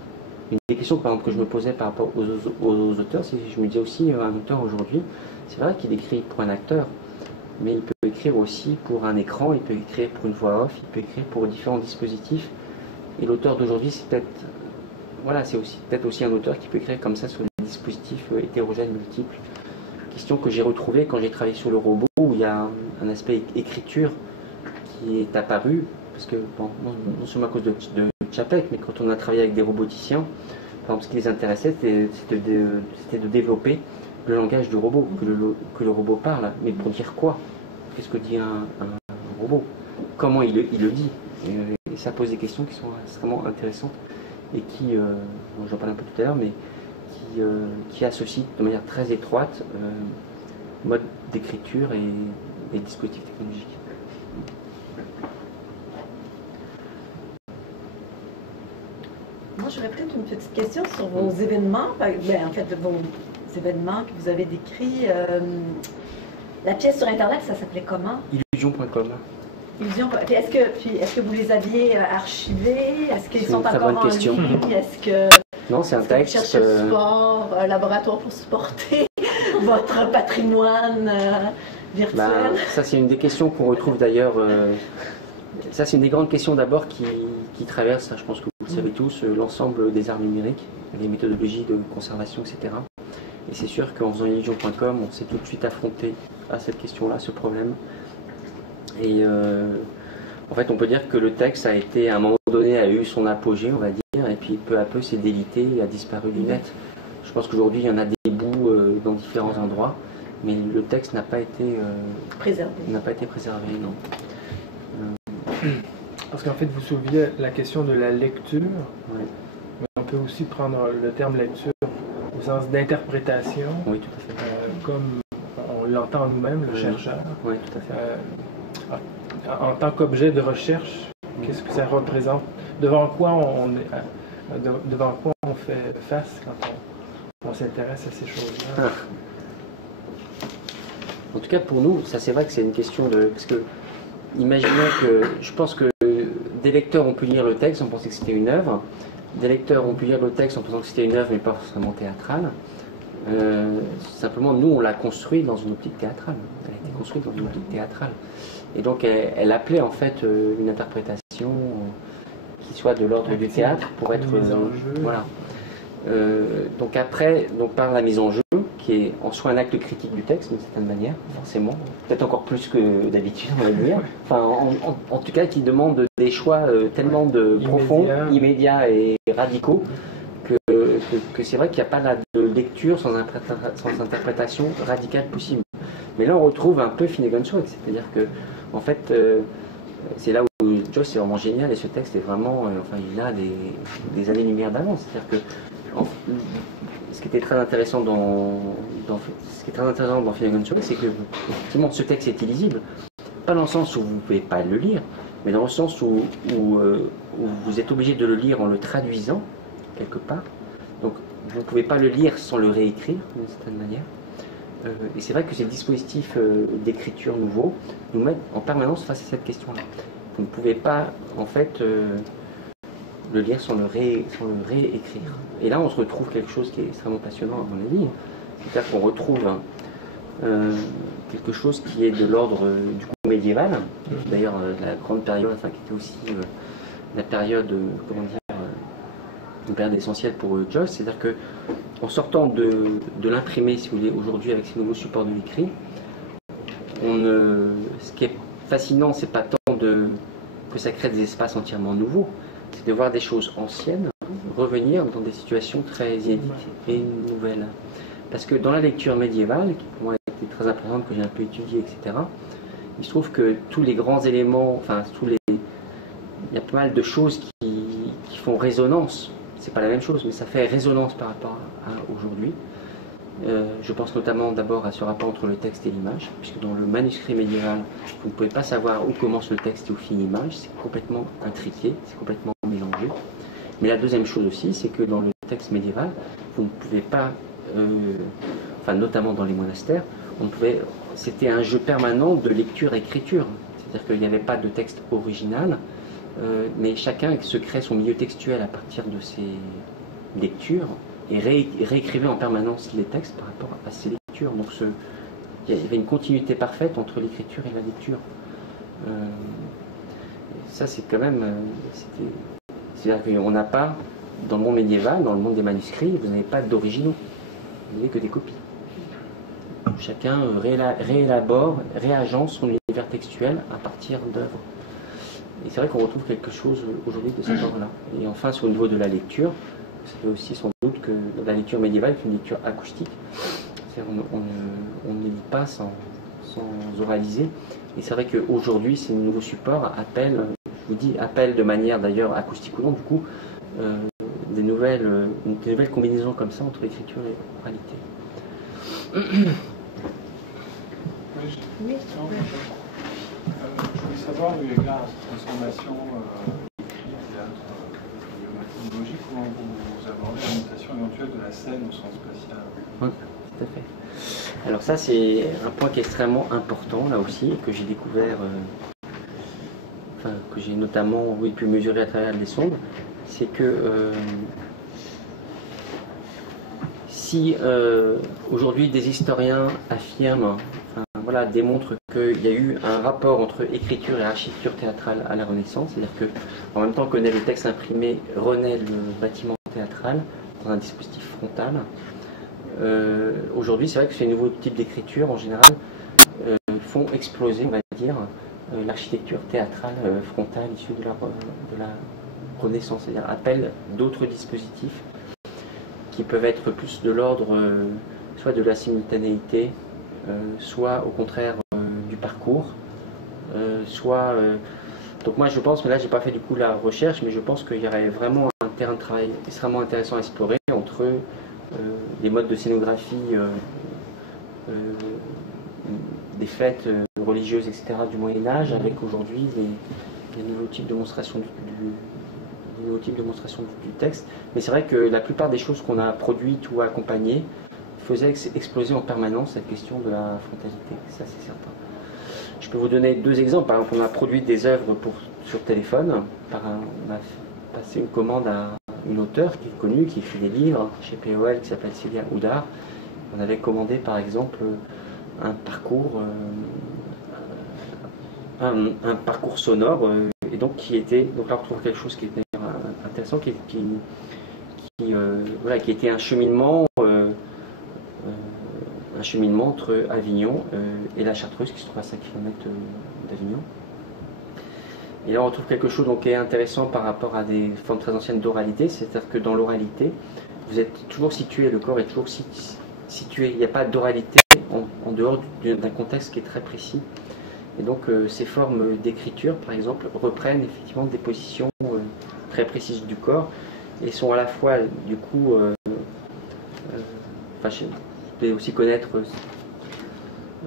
Une des questions par exemple, que je me posais par rapport aux auteurs, c'est que je me disais aussi, un auteur aujourd'hui, c'est vrai qu'il écrit pour un acteur, mais il peut écrire aussi pour un écran, il peut écrire pour une voix off, il peut écrire pour différents dispositifs. Et l'auteur d'aujourd'hui, c'est peut-être aussi un auteur qui peut écrire comme ça sur des dispositifs hétérogènes multiples. Question que j'ai retrouvée quand j'ai travaillé sur le robot, où il y a un aspect écriture qui est apparu, parce que, bon, non seulement à cause de Čapek, mais quand on a travaillé avec des roboticiens, par exemple, ce qui les intéressait, c'était de développer le langage du robot, que le robot parle, mais pour dire quoi? Qu'est-ce que dit un robot? Comment il le dit? Et ça pose des questions qui sont extrêmement intéressantes et qui, j'en parlais un peu tout à l'heure, mais qui associent de manière très étroite mode d'écriture et les dispositifs technologiques. Moi, j'aurais peut-être une petite question sur vos événements, en fait, vos événements que vous avez décrits. La pièce sur Internet, ça s'appelait comment? Illusion.com. Illusion. Est-ce que vous les aviez archivés? Est-ce qu'ils sont encore en ligne? Est-ce que non, c'est un texte. Vous cherchez le support, un laboratoire pour supporter votre patrimoine virtuel? Ça, c'est une des questions qu'on retrouve d'ailleurs. Ça, c'est une des grandes questions d'abord qui traverse, je pense que vous le savez tous, l'ensemble des arts numériques, les méthodologies de conservation, etc. Et c'est sûr qu'en faisant illusion.com, on s'est tout de suite affronté à cette question-là, ce problème. Et en fait, on peut dire que le texte a été, à un moment donné, a eu son apogée, on va dire, et puis peu à peu s'est délité et a disparu du net. Je pense qu'aujourd'hui, il y en a des bouts dans différents endroits, mais le texte n'a pas été préservé. Non. Parce qu'en fait, vous souleviez la question de la lecture, Ouais. mais on peut aussi prendre le terme lecture au sens d'interprétation, Oui, tout à fait. comme on l'entend nous-mêmes, le chercheur. Oui, tout à fait. En tant qu'objet de recherche, qu'est-ce que ça représente? Devant quoi on fait face quand on s'intéresse à ces choses-là? En tout cas, pour nous, ça c'est vrai que c'est une question de... Parce que, imaginons que... Je pense que des lecteurs ont pu lire le texte en pensant que c'était une œuvre. Des lecteurs ont pu lire le texte en pensant que c'était une œuvre, mais pas forcément théâtrale. Simplement, nous, on l'a construit dans une optique théâtrale. Elle a été construite dans une optique théâtrale. Et donc, elle appelait en fait une interprétation qui soit de l'ordre du théâtre pour être... voilà. Donc après, par la mise en jeu, qui est en soi un acte critique du texte d'une certaine manière, forcément, peut-être encore plus que d'habitude, on va dire. Enfin, en tout cas, qui demande des choix tellement profonds, immédiats et radicaux, que c'est vrai qu'il n'y a pas de lecture sans interprétation radicale possible. Mais là, on retrouve un peu Finnegan's Wake, c'est-à-dire que, en fait, c'est là où Joyce est vraiment génial et ce texte est vraiment, il a des années-lumière d'avance. C'est-à-dire que ce qui était très intéressant dans Finnegan's Wake, c'est que effectivement ce texte est illisible, pas dans le sens où vous ne pouvez pas le lire, mais dans le sens où vous êtes obligé de le lire en le traduisant quelque part. Donc vous ne pouvez pas le lire sans le réécrire d'une certaine manière. Et c'est vrai que ces dispositifs d'écriture nouveaux nous mettent en permanence face à cette question-là. Vous ne pouvez pas en fait le lire sans le réécrire. Et là, on se retrouve quelque chose qui est extrêmement passionnant à mon avis. C'est-à-dire qu'on retrouve quelque chose qui est de l'ordre du coup médiéval. D'ailleurs, la grande période, qui était aussi la période, une période essentielle pour Joyce. C'est-à-dire que en sortant de l'imprimé, si vous voulez, aujourd'hui avec ces nouveaux supports de l'écrit, ce qui est fascinant, c'est pas tant que ça crée des espaces entièrement nouveaux, c'est de voir des choses anciennes revenir dans des situations très inédites et nouvelles. Parce que dans la lecture médiévale, qui pour moi était très importante, que j'ai un peu étudiée, etc., il se trouve que tous les grands éléments, il y a pas mal de choses qui font résonance. C'est pas la même chose, mais ça fait résonance par rapport à aujourd'hui. Je pense notamment d'abord à ce rapport entre le texte et l'image, puisque dans le manuscrit médiéval, vous ne pouvez pas savoir où commence le texte et où finit l'image, c'est complètement intriqué, c'est complètement mélangé. Mais la deuxième chose aussi, c'est que dans le texte médiéval, vous ne pouvez pas, notamment dans les monastères, c'était un jeu permanent de lecture-écriture, c'est-à-dire qu'il n'y avait pas de texte original, mais chacun se crée son milieu textuel à partir de ses lectures, et réécrivait en permanence les textes par rapport à ces lectures. Donc il y avait une continuité parfaite entre l'écriture et la lecture. Ça c'est quand même... C'est-à-dire qu'on n'a pas, dans le monde médiéval, dans le monde des manuscrits, vous n'avez pas d'originaux, vous n'avez que des copies. Chacun réélabore, réagence son univers textuel à partir d'œuvres. Et c'est vrai qu'on retrouve quelque chose aujourd'hui de cet ordre-là. Et enfin, sur le niveau de la lecture, c'est aussi sans doute que la lecture médiévale est une lecture acoustique. On ne lit pas sans oraliser. Et c'est vrai qu'aujourd'hui, ces nouveaux supports appellent de manière d'ailleurs acoustique ou non, du coup, des nouvelles combinaisons comme ça entre écriture et oralité. Oui, j'ai une question. Je voulais savoir, eu égard à cette transformation écrit, théâtre, dramaturgie, comment vous abordez la mutation éventuelle de la scène au sens spatial. Oui, tout à fait. Alors ça, c'est un point qui est extrêmement important, là aussi, et que j'ai découvert, enfin, que j'ai notamment pu mesurer à travers les sondes, c'est que si aujourd'hui des historiens affirment, voilà, démontrent qu'il y a eu un rapport entre écriture et architecture théâtrale à la Renaissance, c'est-à-dire que en même temps que naît le texte imprimé, renaît le bâtiment théâtral dans un dispositif frontal. Aujourd'hui, c'est vrai que ces nouveaux types d'écriture, en général, font exploser, on va dire, l'architecture théâtrale frontale issue de la Renaissance, c'est-à-dire appellent d'autres dispositifs qui peuvent être plus de l'ordre soit de la simultanéité, soit au contraire du parcours, soit... donc moi je pense, mais là j'ai pas fait du coup la recherche, mais je pense qu'il y aurait vraiment un terrain de travail extrêmement intéressant à explorer entre les modes de scénographie des fêtes religieuses, etc. du Moyen-Âge, avec aujourd'hui les nouveaux types de démonstration du texte. Mais c'est vrai que la plupart des choses qu'on a produites ou accompagnées faisaient exploser en permanence cette question de la frontalité, ça c'est certain. Je peux vous donner deux exemples. Par exemple, on a produit des œuvres sur téléphone. On a passé une commande à une auteure qui est connue, qui écrit des livres chez POL, qui s'appelle Célia Houdard. On avait commandé par exemple un parcours sonore, et donc qui était, donc là on retrouve quelque chose qui était intéressant, qui était un cheminement entre Avignon et la Chartreuse, qui se trouve à 5 km d'Avignon. Et là on retrouve quelque chose donc, qui est intéressant par rapport à des formes très anciennes d'oralité, c'est-à-dire que dans l'oralité, vous êtes toujours situé, le corps est toujours situé, il n'y a pas d'oralité en dehors d'un contexte qui est très précis. Et donc ces formes d'écriture, par exemple, reprennent effectivement des positions très précises du corps et sont à la fois, du coup, je vais aussi connaître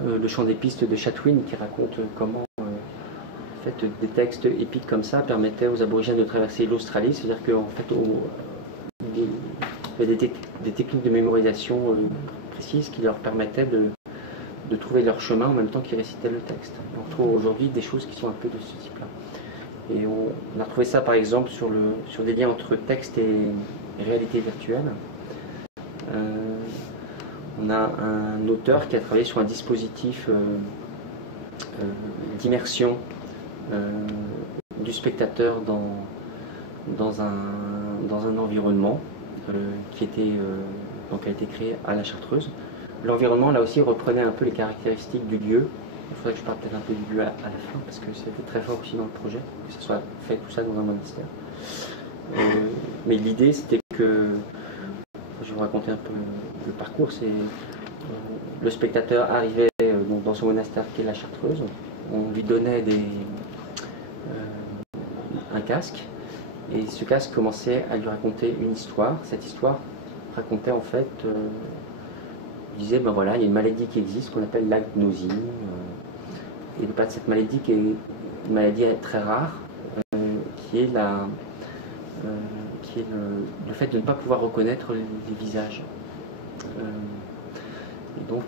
le chant des pistes de Chatwin qui raconte comment en fait, des textes épiques comme ça permettaient aux aborigènes de traverser l'Australie, c'est-à-dire qu'en fait, il y avait des techniques de mémorisation précises qui leur permettaient de trouver leur chemin en même temps qu'ils récitaient le texte. On retrouve aujourd'hui des choses qui sont un peu de ce type-là. Et on a retrouvé ça par exemple sur des liens entre texte et réalité virtuelle. On a un auteur qui a travaillé sur un dispositif d'immersion du spectateur dans un environnement qui a été créé à la Chartreuse. L'environnement, là aussi, reprenait un peu les caractéristiques du lieu. Il faudrait que je parle peut-être un peu du lieu à la fin, parce que c'était très fort aussi dans le projet, que ce soit fait tout ça dans un monastère. Mais l'idée, c'était que, je vais vous raconter un peu le parcours, c'est le spectateur arrivait dans ce monastère qui est la Chartreuse, on lui donnait un casque, et ce casque commençait à lui raconter une histoire. Cette histoire racontait en fait... il disait, ben voilà, il y a une maladie qui existe, qu'on appelle l'agnosie. Et le pas de cette maladie qui est une maladie très rare, qui est le fait de ne pas pouvoir reconnaître les visages. Et donc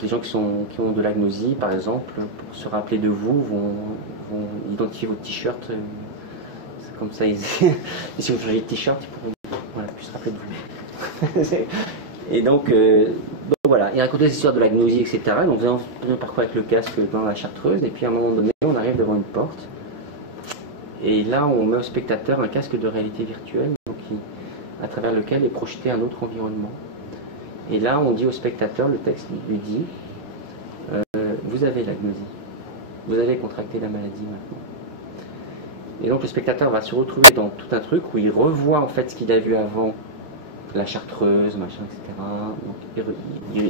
les gens qui ont de l'agnosie, par exemple, pour se rappeler de vous, vont identifier votre t-shirt. C'est comme ça, si vous changez de t-shirt, ils pourront plus se rappeler de vous. Et donc voilà, il racontait l'histoire de la gnosie, etc. Donc on faisait un parcours avec le casque dans la Chartreuse, et puis à un moment donné, on arrive devant une porte, et là on met au spectateur un casque de réalité virtuelle, donc à travers lequel est projeté un autre environnement. Et là on dit au spectateur, le texte lui dit, vous avez la gnosie, vous avez contracté la maladie maintenant. Et donc le spectateur va se retrouver dans tout un truc où il revoit en fait ce qu'il a vu avant, la Chartreuse, machin, etc. Donc,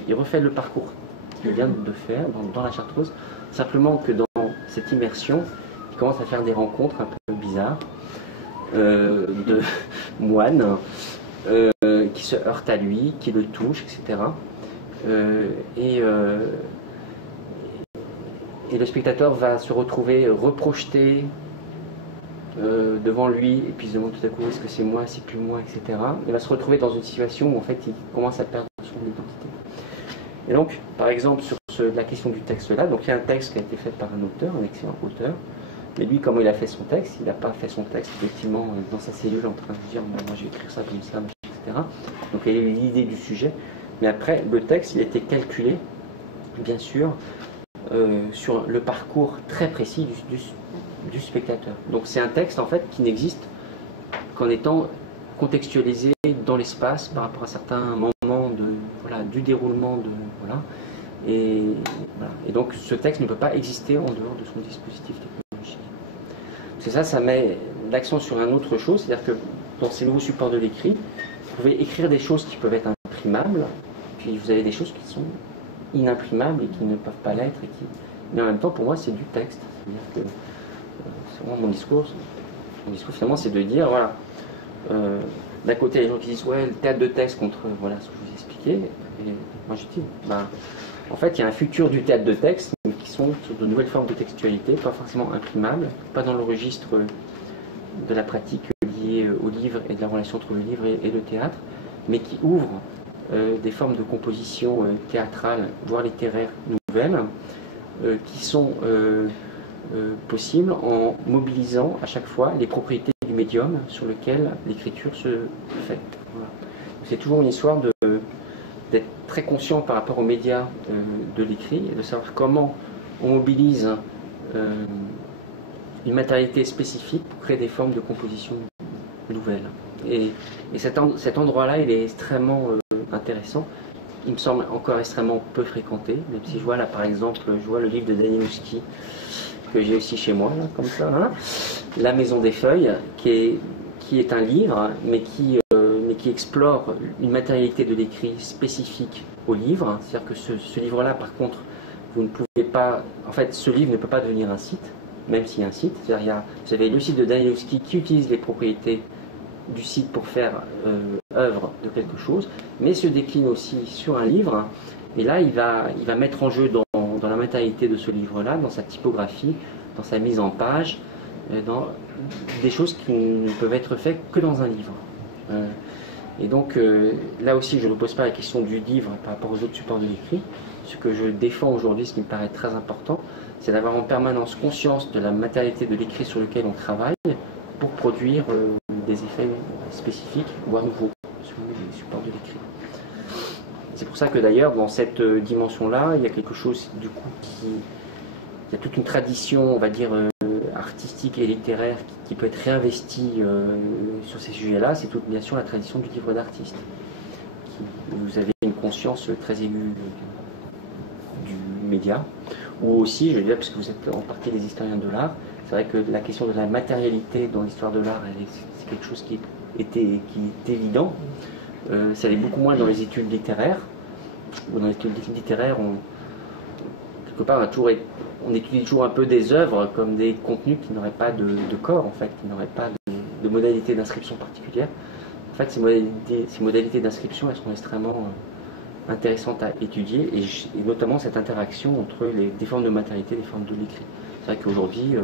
il refait le parcours qu'il vient de faire dans la Chartreuse, simplement que dans cette immersion, il commence à faire des rencontres un peu bizarres de moines qui se heurtent à lui, qui le touchent, etc. Et et le spectateur va se retrouver reprojeté devant lui, et puis se demande tout à coup est-ce que c'est moi, c'est plus moi, etc. Il va se retrouver dans une situation où en fait il commence à perdre son identité. Et donc, par exemple, sur la question du texte là, donc il y a un texte qui a été fait par un auteur, un excellent auteur, mais lui, comment il a fait son texte, il n'a pas fait son texte effectivement dans sa cellule en train de dire moi je vais écrire ça comme ça, etc. Donc il a eu l'idée du sujet, mais après le texte il a été calculé, bien sûr, sur le parcours très précis du spectateur. Donc c'est un texte en fait qui n'existe qu'en étant contextualisé dans l'espace par rapport à certains moments du déroulement et donc ce texte ne peut pas exister en dehors de son dispositif technologique. C'est ça met l'accent sur une autre chose, c'est-à-dire que dans ces nouveaux supports de l'écrit, vous pouvez écrire des choses qui peuvent être imprimables, puis vous avez des choses qui sont inimprimables et qui ne peuvent pas l'être, mais en même temps pour moi c'est du texte. C'est-à-dire que c'est vraiment mon discours finalement c'est de dire voilà, d'un côté les gens qui disent ouais le théâtre de texte contre ce que je vous ai expliqué, et moi je dis en fait il y a un futur du théâtre de texte mais qui sont sur de nouvelles formes de textualité, pas forcément imprimables, pas dans le registre de la pratique liée au livre et de la relation entre le livre et le théâtre, mais qui ouvrent des formes de composition théâtrale, voire littéraire nouvelles, qui sont possibles en mobilisant à chaque fois les propriétés du médium sur lequel l'écriture se fait. Voilà. C'est toujours une histoire d'être très conscient par rapport aux médias de l'écrit, et de savoir comment on mobilise une matérialité spécifique pour créer des formes de composition nouvelles. Et cet endroit-là, il est extrêmement intéressant. Il me semble encore extrêmement peu fréquenté, même si je vois là par exemple, je vois le livre de Danielewski que j'ai aussi chez moi, là, comme ça, hein, La Maison des Feuilles, qui est un livre, mais qui explore une matérialité de l'écrit spécifique au livre. C'est-à-dire que ce livre-là, par contre, vous ne pouvez pas, en fait, ce livre ne peut pas devenir un site, même s'il y a un site. C'est-à-dire, vous avez le site de Danielewski qui utilise les propriétés du site pour faire œuvre de quelque chose, mais se décline aussi sur un livre, et là il va mettre en jeu dans la matérialité de ce livre-là, dans sa typographie, dans sa mise en page, dans des choses qui ne peuvent être faites que dans un livre. Et donc là aussi je ne pose pas la question du livre par rapport aux autres supports de l'écrit. Ce que je défends aujourd'hui, ce qui me paraît très important, c'est d'avoir en permanence conscience de la matérialité de l'écrit sur lequel on travaille pour produire des effets spécifiques, voire nouveaux, sur les supports de l'écrit. C'est pour ça que d'ailleurs, dans cette dimension-là, il y a quelque chose, du coup, il y a toute une tradition, on va dire, artistique et littéraire qui peut être réinvestie sur ces sujets-là. C'est toute, bien sûr, la tradition du livre d'artiste. Vous avez une conscience très aiguë du média, ou aussi, je veux dire, parce que vous êtes en partie des historiens de l'art, c'est vrai que la question de la matérialité dans l'histoire de l'art, c'est quelque chose qui est évident. Ça l'est beaucoup moins dans les études littéraires. Dans les études littéraires, quelque part, on étudie toujours un peu des œuvres comme des contenus qui n'auraient pas de corps, en fait, qui n'auraient pas de modalité d'inscription particulière. En fait, ces modalités d'inscription, elles sont extrêmement intéressantes à étudier, et notamment cette interaction entre des formes de matérialité et des formes de l'écrit. C'est vrai qu'aujourd'hui,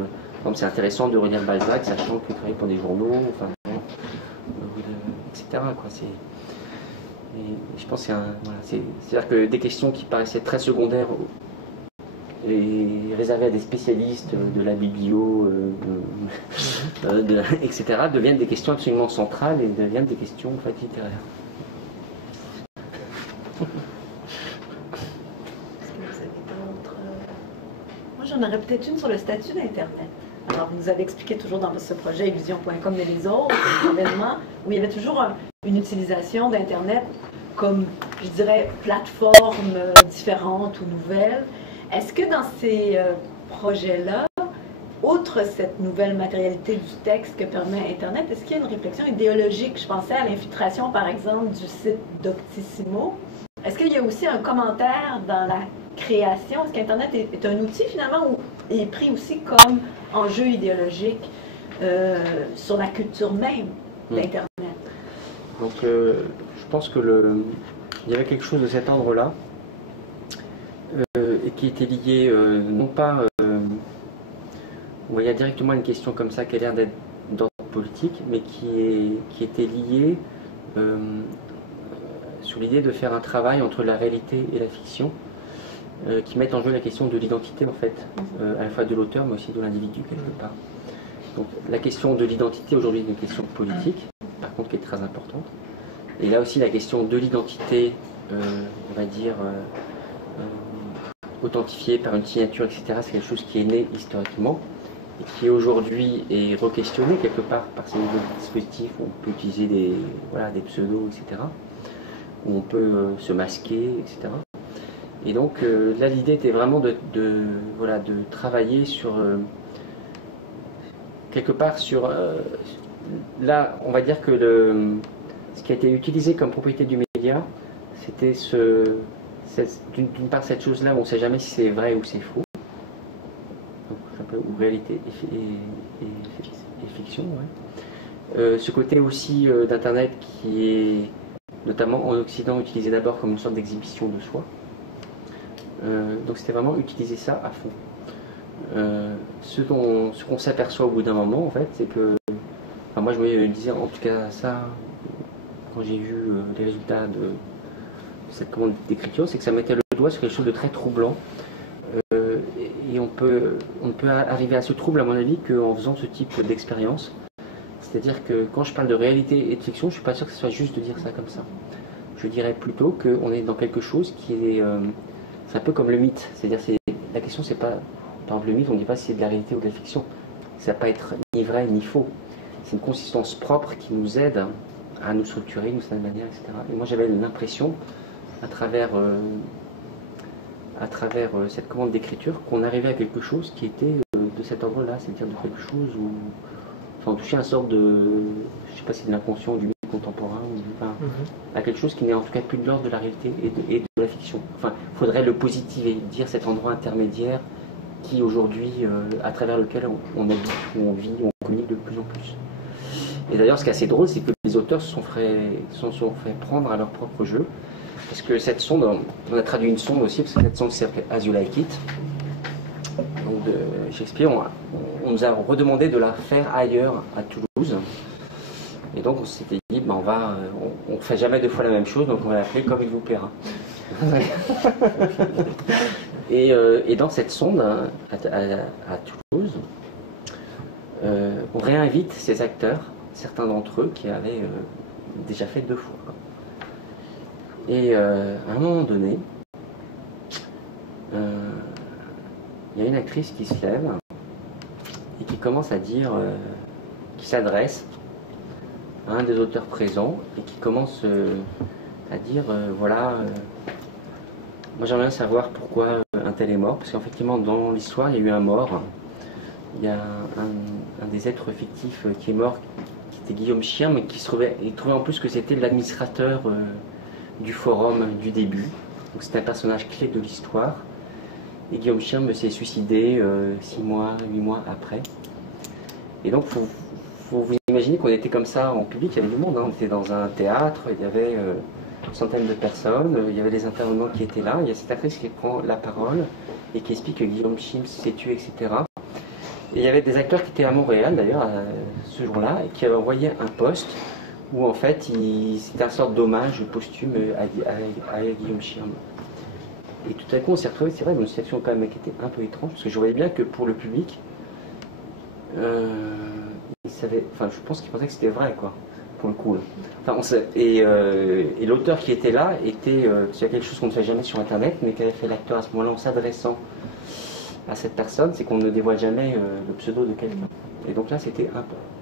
c'est intéressant de relire Balzac, sachant qu'il travaille pour des journaux, etc. Quoi. Et je pense que c'est-à-dire que des questions qui paraissaient très secondaires et réservées à des spécialistes de la biblio, etc., deviennent des questions absolument centrales et deviennent des questions en fait littéraires. Est-ce que vous avez d'autres... Moi, j'en aurais peut-être une sur le statut d'Internet. Alors, vous nous avez expliqué toujours dans ce projet Illusion.com et les autres événements où il y avait toujours une utilisation d'Internet comme, je dirais, plateforme différente ou nouvelle. Est-ce que dans ces projets-là, outre cette nouvelle matérialité du texte que permet Internet, est-ce qu'il y a une réflexion idéologique? Je pensais à l'infiltration, par exemple, du site Doctissimo. Est-ce qu'il y a aussi un commentaire dans la création? Est-ce qu'Internet est un outil, finalement, ou est pris aussi comme enjeu idéologique sur la culture même d'Internet? Donc, je pense que il y avait quelque chose de cet ordre-là, et qui était lié non pas où il y a directement une question comme ça qui a l'air d'être d'ordre politique, mais qui était liée sur l'idée de faire un travail entre la réalité et la fiction, qui mettent en jeu la question de l'identité, en fait, à la fois de l'auteur, mais aussi de l'individu, quelque part. Donc la question de l'identité aujourd'hui est une question politique, par contre qui est très importante. Et là aussi la question de l'identité, on va dire, authentifiée par une signature, etc., c'est quelque chose qui est né historiquement et qui aujourd'hui est re-questionné quelque part par ces nouveaux dispositifs où on peut utiliser des pseudos, etc., où on peut se masquer, etc. Et donc là l'idée était vraiment de travailler sur... quelque part sur... là, on va dire que ce qui a été utilisé comme propriété du média, c'était d'une part cette chose-là où on ne sait jamais si c'est vrai ou c'est faux, ou réalité et fiction. Ouais. Ce côté aussi d'Internet qui est, notamment en Occident, utilisé d'abord comme une sorte d'exhibition de soi. Donc c'était vraiment utiliser ça à fond. Ce qu'on s'aperçoit au bout d'un moment, en fait, c'est que, enfin, moi je me disais, en tout cas ça, quand j'ai vu les résultats de cette commande d'écriture, c'est que ça mettait le doigt sur quelque chose de très troublant. Et on ne peut arriver à ce trouble, à mon avis, qu'en faisant ce type d'expérience. C'est-à-dire que quand je parle de réalité et de fiction, je ne suis pas sûr que ce soit juste de dire ça comme ça. Je dirais plutôt qu'on est dans quelque chose qui est... c'est un peu comme le mythe. C'est-à-dire, la question, c'est pas... Par exemple, le mythe, on ne dit pas si c'est de la réalité ou de la fiction. Ça ne va pas être ni vrai ni faux. C'est une consistance propre qui nous aide à nous structurer d'une certaine manière, etc. Et moi, j'avais l'impression, à travers cette commande d'écriture, qu'on arrivait à quelque chose qui était de cet ordre-là, c'est-à-dire de quelque chose où... Enfin, on touchait à une sorte de... Je ne sais pas si c'est de l'inconscient, du mythe contemporain, à quelque chose qui n'est en tout cas plus de l'ordre de la réalité et de la fiction. Enfin, il faudrait le positiver, dire cet endroit intermédiaire qui aujourd'hui, à travers lequel on habite, où on vit, où on communique de plus en plus. Et d'ailleurs, ce qui est assez drôle, c'est que les auteurs se sont fait prendre à leur propre jeu, parce que cette sonde, on a traduit une sonde aussi, parce que cette sonde s'appelle As You Like It, donc de Shakespeare, on nous a redemandé de la faire ailleurs, à Toulouse. Et donc on s'était dit, ben on ne fait jamais deux fois la même chose, donc on va l'appeler Comme il vous plaira. Et dans cette sonde, à Toulouse, on réinvite ces acteurs, certains d'entre eux qui avaient déjà fait deux fois. Et à un moment donné, il y a une actrice qui se lève et qui commence à dire, qui s'adresse à un des auteurs présents et qui commence à dire, voilà, moi j'aimerais bien savoir pourquoi un tel est mort, parce qu'effectivement dans l'histoire il y a eu un mort, il y a un des êtres fictifs qui est mort, qui était Guillaume Chien, mais il trouvait en plus que c'était l'administrateur du forum du début, donc c'était un personnage clé de l'histoire. Et Guillaume Chien s'est suicidé 6 mois, 8 mois après. Et donc, faut vous imaginer qu'on était comme ça en public, il y avait du monde, hein. On était dans un théâtre, il y avait une centaine de personnes, il y avait des intervenants qui étaient là, il y a cette actrice qui prend la parole et qui explique que Guillaume Chien s'est tué, etc. Et il y avait des acteurs qui étaient à Montréal, d'ailleurs, ce jour-là, et qui avaient envoyé un post où, en fait, c'était une sorte d'hommage posthume à Guillaume Chien. Et tout à coup, on s'est retrouvé, c'est vrai, dans une situation quand même qui était un peu étrange, parce que je voyais bien que pour le public, je pense qu'il pensait que c'était vrai, quoi, pour le coup. Enfin, et l'auteur qui était là était, parce qu'il y a quelque chose qu'on ne fait jamais sur Internet, mais qu'avait fait l'acteur à ce moment-là en s'adressant à cette personne, c'est qu'on ne dévoile jamais le pseudo de quelqu'un. Et donc là, c'était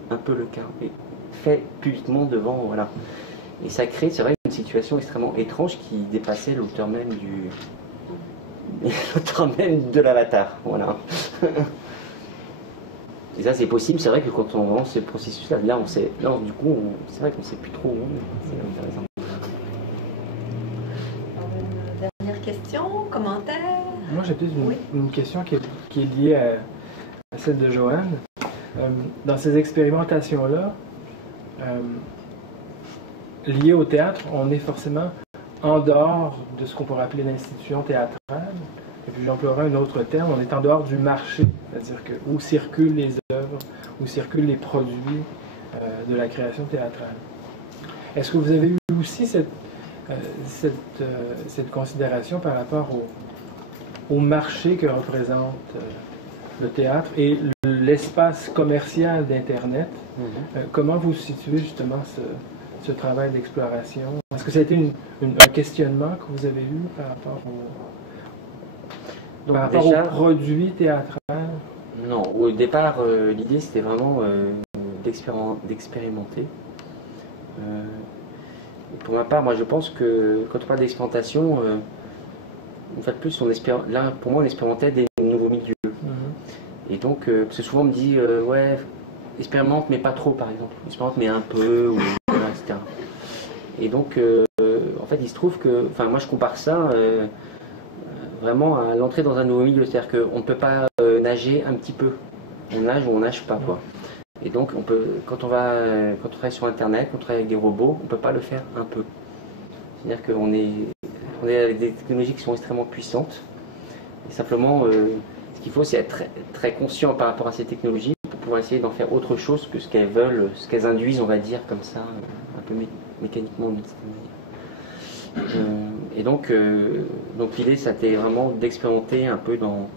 un peu le cas, et fait publiquement devant, voilà. Et ça crée, c'est vrai, une situation extrêmement étrange qui dépassait l'auteur même de l'avatar, voilà. Et ça c'est possible, c'est vrai que quand on lance ce processus-là, là on sait, là du coup, c'est vrai qu'on ne sait plus trop où. C'est intéressant. Une dernière question, commentaire? Moi j'ai peut-être une question qui est liée à celle de Joanne. Dans ces expérimentations-là, liées au théâtre, on est forcément en dehors de ce qu'on pourrait appeler l'institution théâtrale. et puis j'emploierai un autre terme, on est en dehors du marché, c'est-à-dire que où circulent les œuvres, où circulent les produits de la création théâtrale. Est-ce que vous avez eu aussi cette considération par rapport au marché que représente le théâtre et l'espace commercial d'Internet? Comment vous situez justement ce travail d'exploration? Est-ce que ça a été un questionnement que vous avez eu par rapport déjà, au produit théâtral? Non, au départ, l'idée c'était vraiment d'expérimenter. Pour ma part, moi je pense que quand on parle d'expérimentation, une fois de plus, là pour moi on expérimentait des nouveaux milieux. Et donc, parce que souvent on me dit, ouais, expérimente mais pas trop par exemple, expérimente mais un peu, ou, voilà, etc. Et donc, en fait, il se trouve que, enfin moi je compare ça vraiment à l'entrée dans un nouveau milieu, c'est-à-dire qu'on ne peut pas nager un petit peu, on nage ou on nage pas, quoi. Et donc, quand on travaille sur Internet, quand on travaille avec des robots, on ne peut pas le faire un peu. C'est-à-dire qu'on est avec des technologies qui sont extrêmement puissantes. Et simplement, ce qu'il faut, c'est être très, très conscient par rapport à ces technologies pour pouvoir essayer d'en faire autre chose que ce qu'elles veulent, ce qu'elles induisent, on va dire, comme ça, un peu mécaniquement, d'une certaine manière. Et donc l'idée, ça a été vraiment d'expérimenter un peu dans...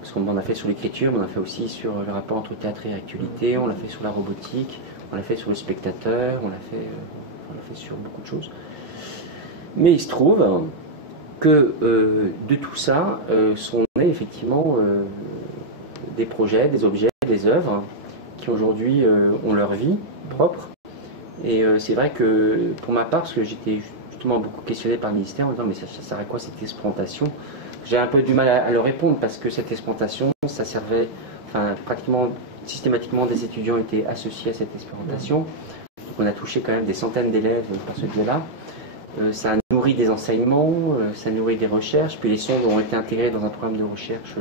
Parce qu'on a fait sur l'écriture, mais on a fait aussi sur le rapport entre théâtre et actualité, on l'a fait sur la robotique, on l'a fait sur le spectateur, on l'a fait sur beaucoup de choses. Mais il se trouve que de tout ça sont nés effectivement des projets, des objets, des œuvres qui aujourd'hui ont leur vie propre. Et c'est vrai que pour ma part, parce que j'étais justement beaucoup questionné par le ministère en disant mais ça sert à quoi cette expérimentation? J'ai un peu du mal à leur répondre parce que cette expérimentation, ça servait, enfin pratiquement systématiquement des étudiants étaient associés à cette expérimentation. Donc on a touché quand même des centaines d'élèves par ce biais-là. Ça a nourri des enseignements, ça a nourri des recherches, puis les sondes ont été intégrées dans un programme de recherche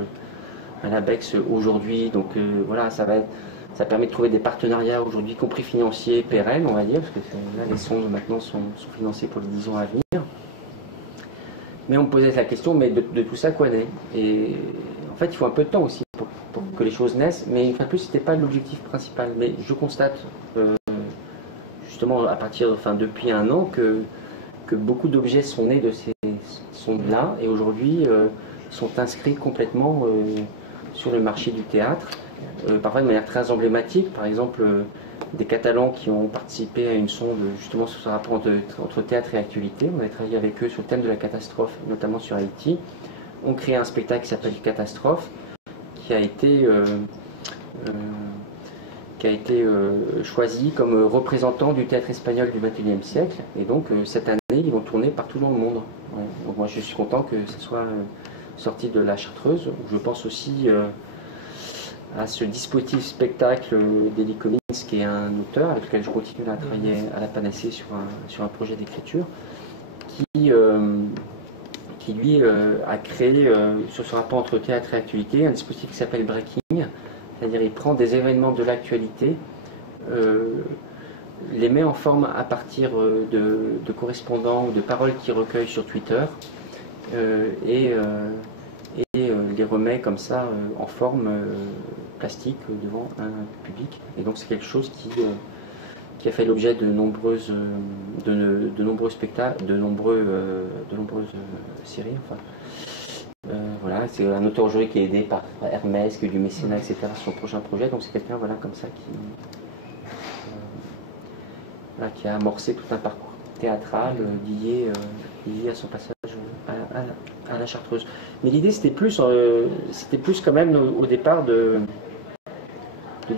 à l'ABEX aujourd'hui. Donc voilà, ça permet de trouver des partenariats aujourd'hui, y compris financiers, pérennes, on va dire, parce que là les sondes maintenant sont financées pour les 10 ans à venir. Mais on me posait la question, mais de tout ça, quoi naît? Et en fait, il faut un peu de temps aussi pour que les choses naissent, mais une fois de plus, ce n'était pas l'objectif principal. Mais je constate, justement, à partir, depuis un an, que beaucoup d'objets sont nés de ces sondes-là, et aujourd'hui, sont inscrits complètement sur le marché du théâtre, parfois de manière très emblématique. Par exemple, des Catalans qui ont participé à une sonde justement sur ce rapport entre théâtre et actualité. On a travaillé avec eux sur le thème de la catastrophe, notamment sur Haïti. On crée un spectacle qui s'appelle Catastrophe, qui a été choisi comme représentant du théâtre espagnol du XXIe siècle. Et donc cette année, ils vont tourner partout dans le monde. Ouais. Donc moi je suis content que ce soit sorti de la Chartreuse, où je pense aussi à ce dispositif spectacle d'Elie Collins, qui est un auteur avec lequel je continue à travailler à la Panacée sur un projet d'écriture, qui lui a créé sur ce rapport entre théâtre et actualité un dispositif qui s'appelle Breaking, c'est-à-dire il prend des événements de l'actualité, les met en forme à partir de correspondants ou de paroles qu'il recueille sur Twitter, et les remet comme ça en forme plastique devant un public. Et donc c'est quelque chose qui a fait l'objet de nombreux spectacles, de nombreuses séries. Enfin, voilà, c'est un auteur aujourd'hui qui est aidé par Hermès, qui a eu du mécénat, etc. sur son prochain projet. Donc c'est quelqu'un, voilà, comme ça qui a amorcé tout un parcours théâtral lié à son passage à la Chartreuse. Mais l'idée c'était plus quand même au départ de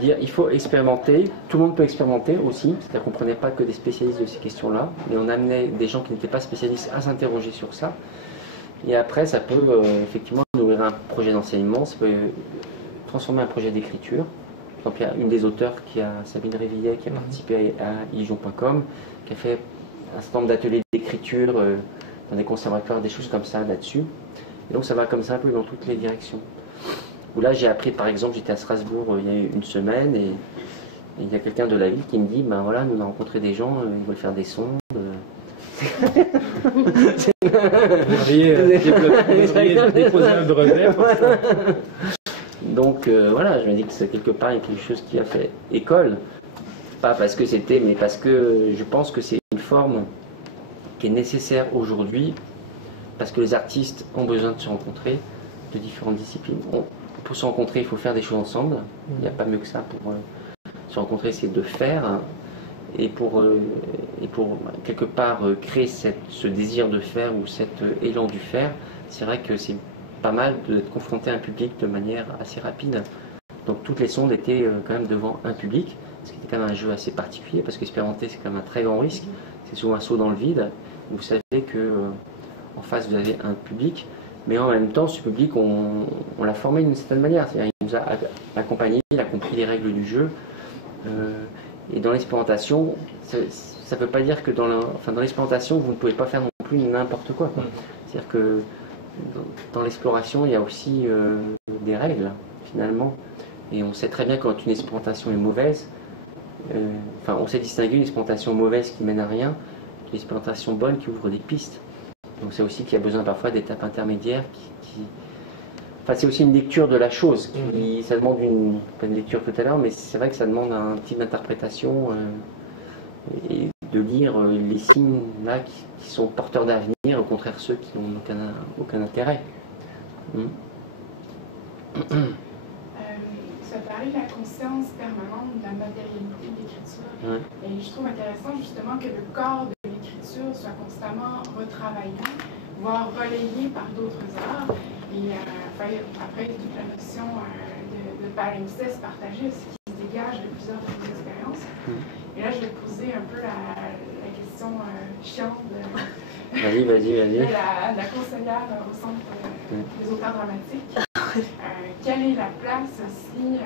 dire il faut expérimenter, tout le monde peut expérimenter aussi, c'est-à-dire qu'on ne prenait pas que des spécialistes de ces questions-là, mais on amenait des gens qui n'étaient pas spécialistes à s'interroger sur ça. Et après ça peut effectivement nourrir un projet d'enseignement, ça peut transformer un projet d'écriture. Donc il y a une des auteurs, Sabine Révillet, qui a participé à illusion.com, qui a fait un certain nombre d'ateliers d'écriture dans des conservatoires, des choses comme ça là-dessus. Et donc ça va comme ça un peu dans toutes les directions. Où là j'ai appris, par exemple, j'étais à Strasbourg il y a une semaine, et il y a quelqu'un de la ville qui me dit, ben voilà, nous on a rencontré des gens, ils veulent faire des sondes. Vous devriez déposer un brevet pour ça. Donc voilà, je me dis que c'est quelque part quelque chose qui a fait école. Pas parce que c'était, mais parce que je pense que c'est une forme qui est nécessaire aujourd'hui, parce que les artistes ont besoin de se rencontrer de différentes disciplines. Pour se rencontrer, il faut faire des choses ensemble. Il n'y a pas mieux que ça pour se rencontrer, c'est de faire. Et pour quelque part créer ce désir de faire ou cet élan du faire, c'est vrai que c'est pas mal d'être confronté à un public de manière assez rapide. Donc toutes les sondes étaient quand même devant un public, ce qui était quand même un jeu assez particulier, parce qu'expérimenter c'est quand même un très grand risque. C'est souvent un saut dans le vide. Vous savez que en face vous avez un public, mais en même temps ce public on l'a formé d'une certaine manière. C'est-à-dire, il nous a accompagnés, il a compris les règles du jeu. Et dans l'expérimentation, ça ne veut pas dire que dans l'expérimentation, vous ne pouvez pas faire non plus n'importe quoi. C'est-à-dire que dans l'exploration, il y a aussi des règles, finalement. Et on sait très bien quand une expérimentation est mauvaise, on sait distinguer une expérimentation mauvaise qui mène à rien, une expérimentation bonne qui ouvre des pistes. Donc c'est aussi qu'il y a besoin parfois d'étapes intermédiaires Enfin, c'est aussi une lecture de la chose. Ça demande pas une lecture tout à l'heure, mais c'est vrai que ça demande un type d'interprétation et de lire les signes là qui sont porteurs d'avenir, au contraire ceux qui n'ont aucun intérêt. Ça parlait de la conscience permanente, de la matérialité de l'écriture. Ouais. Et je trouve intéressant justement que le corps de l'écriture soit constamment retravaillé, voire relayé par d'autres arts. Et après, toute la notion de palimpseste partagée aussi qui se dégage de plusieurs de vos expériences. Et là, je vais poser un peu la question chiante de la conseillère au Centre des auteurs dramatiques. Quelle est la place aussi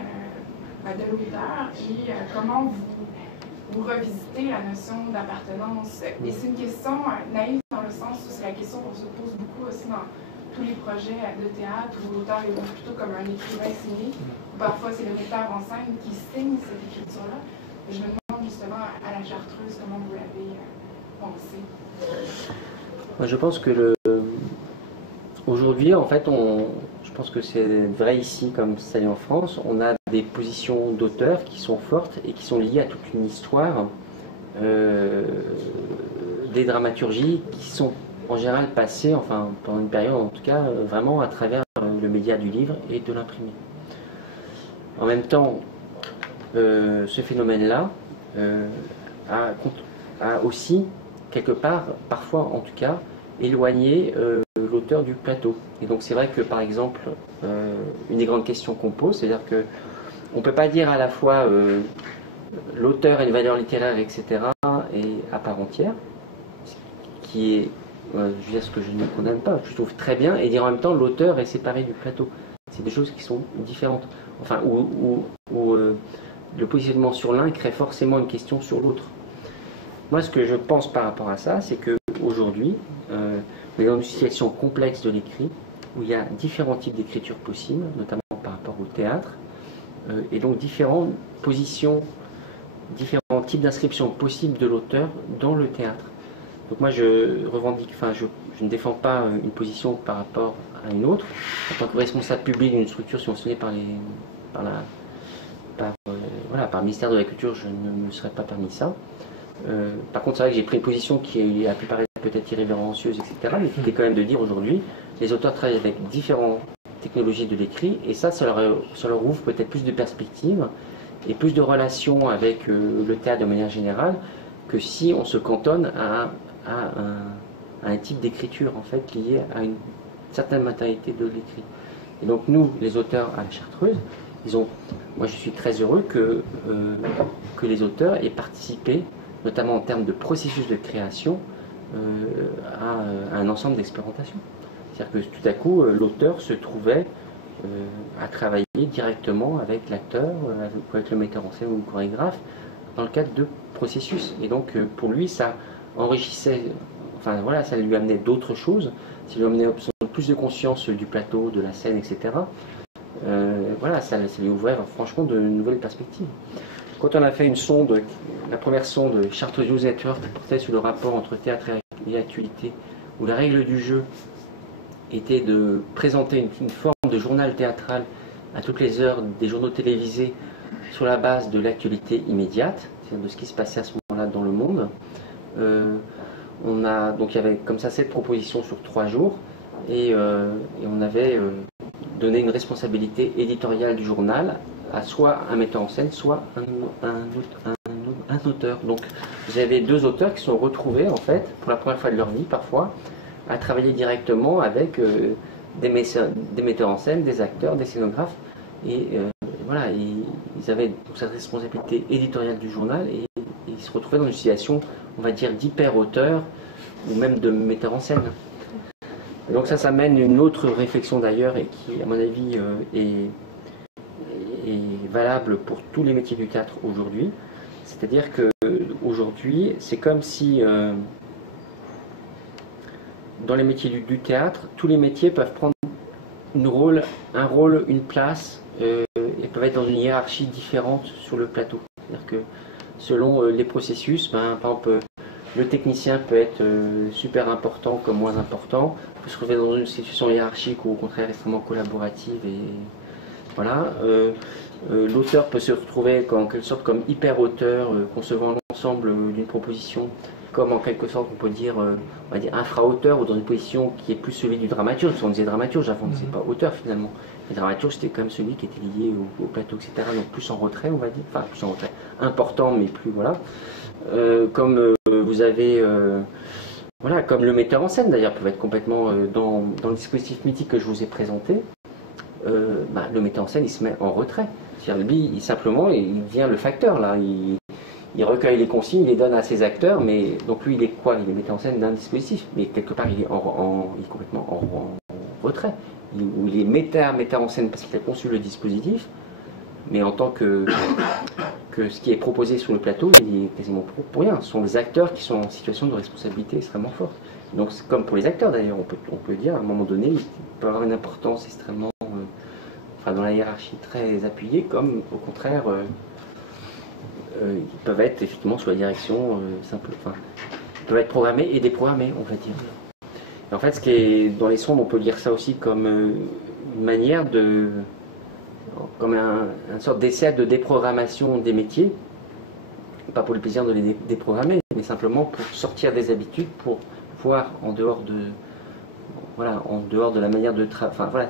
de l'auteur et comment vous revisitez la notion d'appartenance? Et c'est une question naïve dans le sens où c'est la question qu'on se pose beaucoup aussi dans tous les projets de théâtre où l'auteur est plutôt comme un écrivain signé. Parfois, c'est le metteur en scène qui signe cette écriture-là. Je me demande justement à la Chartreuse comment vous l'avez pensé. Moi, je pense que aujourd'hui, en fait, je pense que c'est vrai ici comme ça en France, on a des positions d'auteurs qui sont fortes et qui sont liées à toute une histoire, des dramaturgies qui sont en général passées, enfin pendant une période en tout cas, vraiment à travers le média du livre et de l'imprimé. En même temps, ce phénomène-là a aussi, quelque part, parfois en tout cas, éloigné l'auteur du plateau. Et donc c'est vrai que par exemple, une des grandes questions qu'on pose, c'est-à-dire que on ne peut pas dire à la fois l'auteur a une valeur littéraire, etc., et à part entière, qui est, je veux dire ce que je ne condamne pas, je trouve très bien, et dire en même temps l'auteur est séparé du plateau. C'est des choses qui sont différentes. Enfin, où le positionnement sur l'un crée forcément une question sur l'autre. Moi, ce que je pense par rapport à ça, c'est qu'aujourd'hui, on est dans une situation complexe de l'écrit, où il y a différents types d'écriture possibles, notamment par rapport au théâtre, et donc différentes positions, différents types d'inscriptions possibles de l'auteur dans le théâtre. Donc moi, je revendique, je ne défends pas une position par rapport à une autre. En tant que responsable public d'une structure subventionnée par le ministère de la Culture, je ne me serais pas permis ça. Par contre, c'est vrai que j'ai pris une position qui a pu paraître peut-être irrévérencieuse, etc., mais qui était quand même de dire aujourd'hui, les auteurs travaillent avec différentes technologies de l'écrit, et ça leur ouvre peut-être plus de perspectives et plus de relations avec le théâtre de manière générale, que si on se cantonne à un type d'écriture en fait lié à une certaine matérialité de l'écrit. Et donc nous, les auteurs à la Chartreuse, moi je suis très heureux que les auteurs aient participé, notamment en termes de processus de création, à un ensemble d'expérimentations. C'est-à-dire que tout à coup, l'auteur se trouvait à travailler directement avec l'acteur, avec le metteur en scène ou le chorégraphe, dans le cadre de processus. Et donc, pour lui, ça enrichissait, ça lui amenait d'autres choses, ça lui amenait plus de conscience du plateau, de la scène, etc. Ça lui ouvrait franchement de nouvelles perspectives. Quand on a fait une sonde, la première sonde Chartreuse Network qui portait sur le rapport entre théâtre et actualité, où la règle du jeu était de présenter une forme de journal théâtral à toutes les heures des journaux télévisés sur la base de l'actualité immédiate, c'est-à-dire de ce qui se passait à ce moment-là dans le monde. Donc il y avait comme ça 7 propositions sur 3 jours, et on avait donné une responsabilité éditoriale du journal à soit un metteur en scène, soit un auteur. Donc vous avez 2 auteurs qui sont retrouvés, en fait, pour la première fois de leur vie parfois, à travailler directement avec des metteurs en scène, des acteurs, des scénographes, et voilà, ils avaient cette responsabilité éditoriale du journal, et ils se retrouvaient dans une situation, on va dire, d'hyper-auteur, ou même de metteur en scène. Et donc ça mène une autre réflexion d'ailleurs, et qui, à mon avis, est valable pour tous les métiers du théâtre aujourd'hui. C'est-à-dire qu'aujourd'hui, c'est comme si, dans les métiers du théâtre, tous les métiers peuvent prendre un rôle, une place, et peuvent être dans une hiérarchie différente sur le plateau. C'est-à-dire que selon les processus, par exemple, le technicien peut être super important comme moins important, peut se retrouver dans une situation hiérarchique ou au contraire extrêmement collaborative, et voilà. L'auteur peut se retrouver en quelque sorte comme hyper-auteur, concevant l'ensemble d'une proposition, comme en quelque sorte on peut dire, on va dire infra-auteur, ou dans une position qui est plus celui du dramaturge. On disait dramaturge avant, on ne disait pas auteur finalement. Le dramaturge, c'était quand même celui qui était lié au plateau, etc. Donc plus en retrait, on va dire, enfin plus en retrait, important, mais plus voilà. Comme vous avez, voilà, comme le metteur en scène d'ailleurs peut être complètement dans le dispositif mythique que je vous ai présenté. Le metteur en scène, il se met en retrait. C'est-à-dire, lui, simplement, il devient le facteur là. Il recueille les consignes, il les donne à ses acteurs, mais donc lui, il est quoi? Il est metteur en scène d'un dispositif, mais quelque part, il est complètement en retrait. Il est metteur en scène parce qu'il a conçu le dispositif, mais en tant que ce qui est proposé sur le plateau, il est quasiment pour rien. Ce sont les acteurs qui sont en situation de responsabilité extrêmement forte. Donc, c'est comme pour les acteurs d'ailleurs, on peut dire à un moment donné, il peut avoir une importance extrêmement, dans la hiérarchie très appuyée, comme au contraire, ils peuvent être effectivement sous la direction simple, ils peuvent être programmés et déprogrammés, on va dire. Et en fait, ce qui est dans les sondes, on peut lire ça aussi comme une manière comme une sorte d'essai de déprogrammation des métiers, pas pour le plaisir de les déprogrammer, mais simplement pour sortir des habitudes, pour voir en dehors de la manière de travailler. Enfin voilà,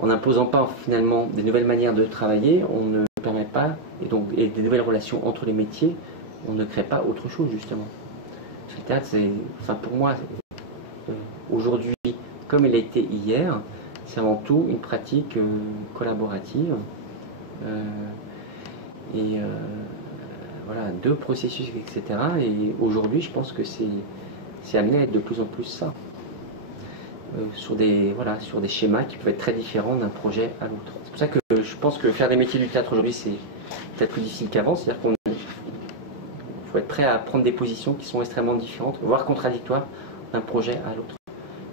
en n'imposant pas finalement des nouvelles manières de travailler, on ne permet pas, et des nouvelles relations entre les métiers, on ne crée pas autre chose justement. Le théâtre, pour moi, aujourd'hui, comme il a été hier, c'est avant tout une pratique collaborative, voilà, de processus, etc. Et aujourd'hui, je pense que c'est amené à être de plus en plus ça. Sur des schémas qui peuvent être très différents d'un projet à l'autre. C'est pour ça que je pense que faire des métiers du théâtre aujourd'hui, c'est peut-être plus difficile qu'avant. C'est-à-dire qu'il faut être prêt à prendre des positions qui sont extrêmement différentes, voire contradictoires d'un projet à l'autre.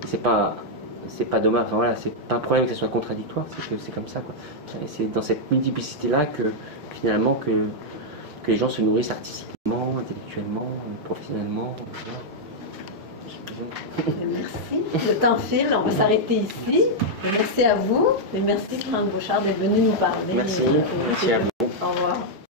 C'est pas dommage. Enfin, voilà, c'est pas un problème que ce soit contradictoire. C'est que c'est comme ça, quoi. Et c'est dans cette multiplicité-là que finalement que les gens se nourrissent artistiquement, intellectuellement, professionnellement. Merci. Le temps file, on va s'arrêter ici. Et merci à vous. Et merci Clément Bouchard d'être venu nous parler. Merci à vous. Au revoir.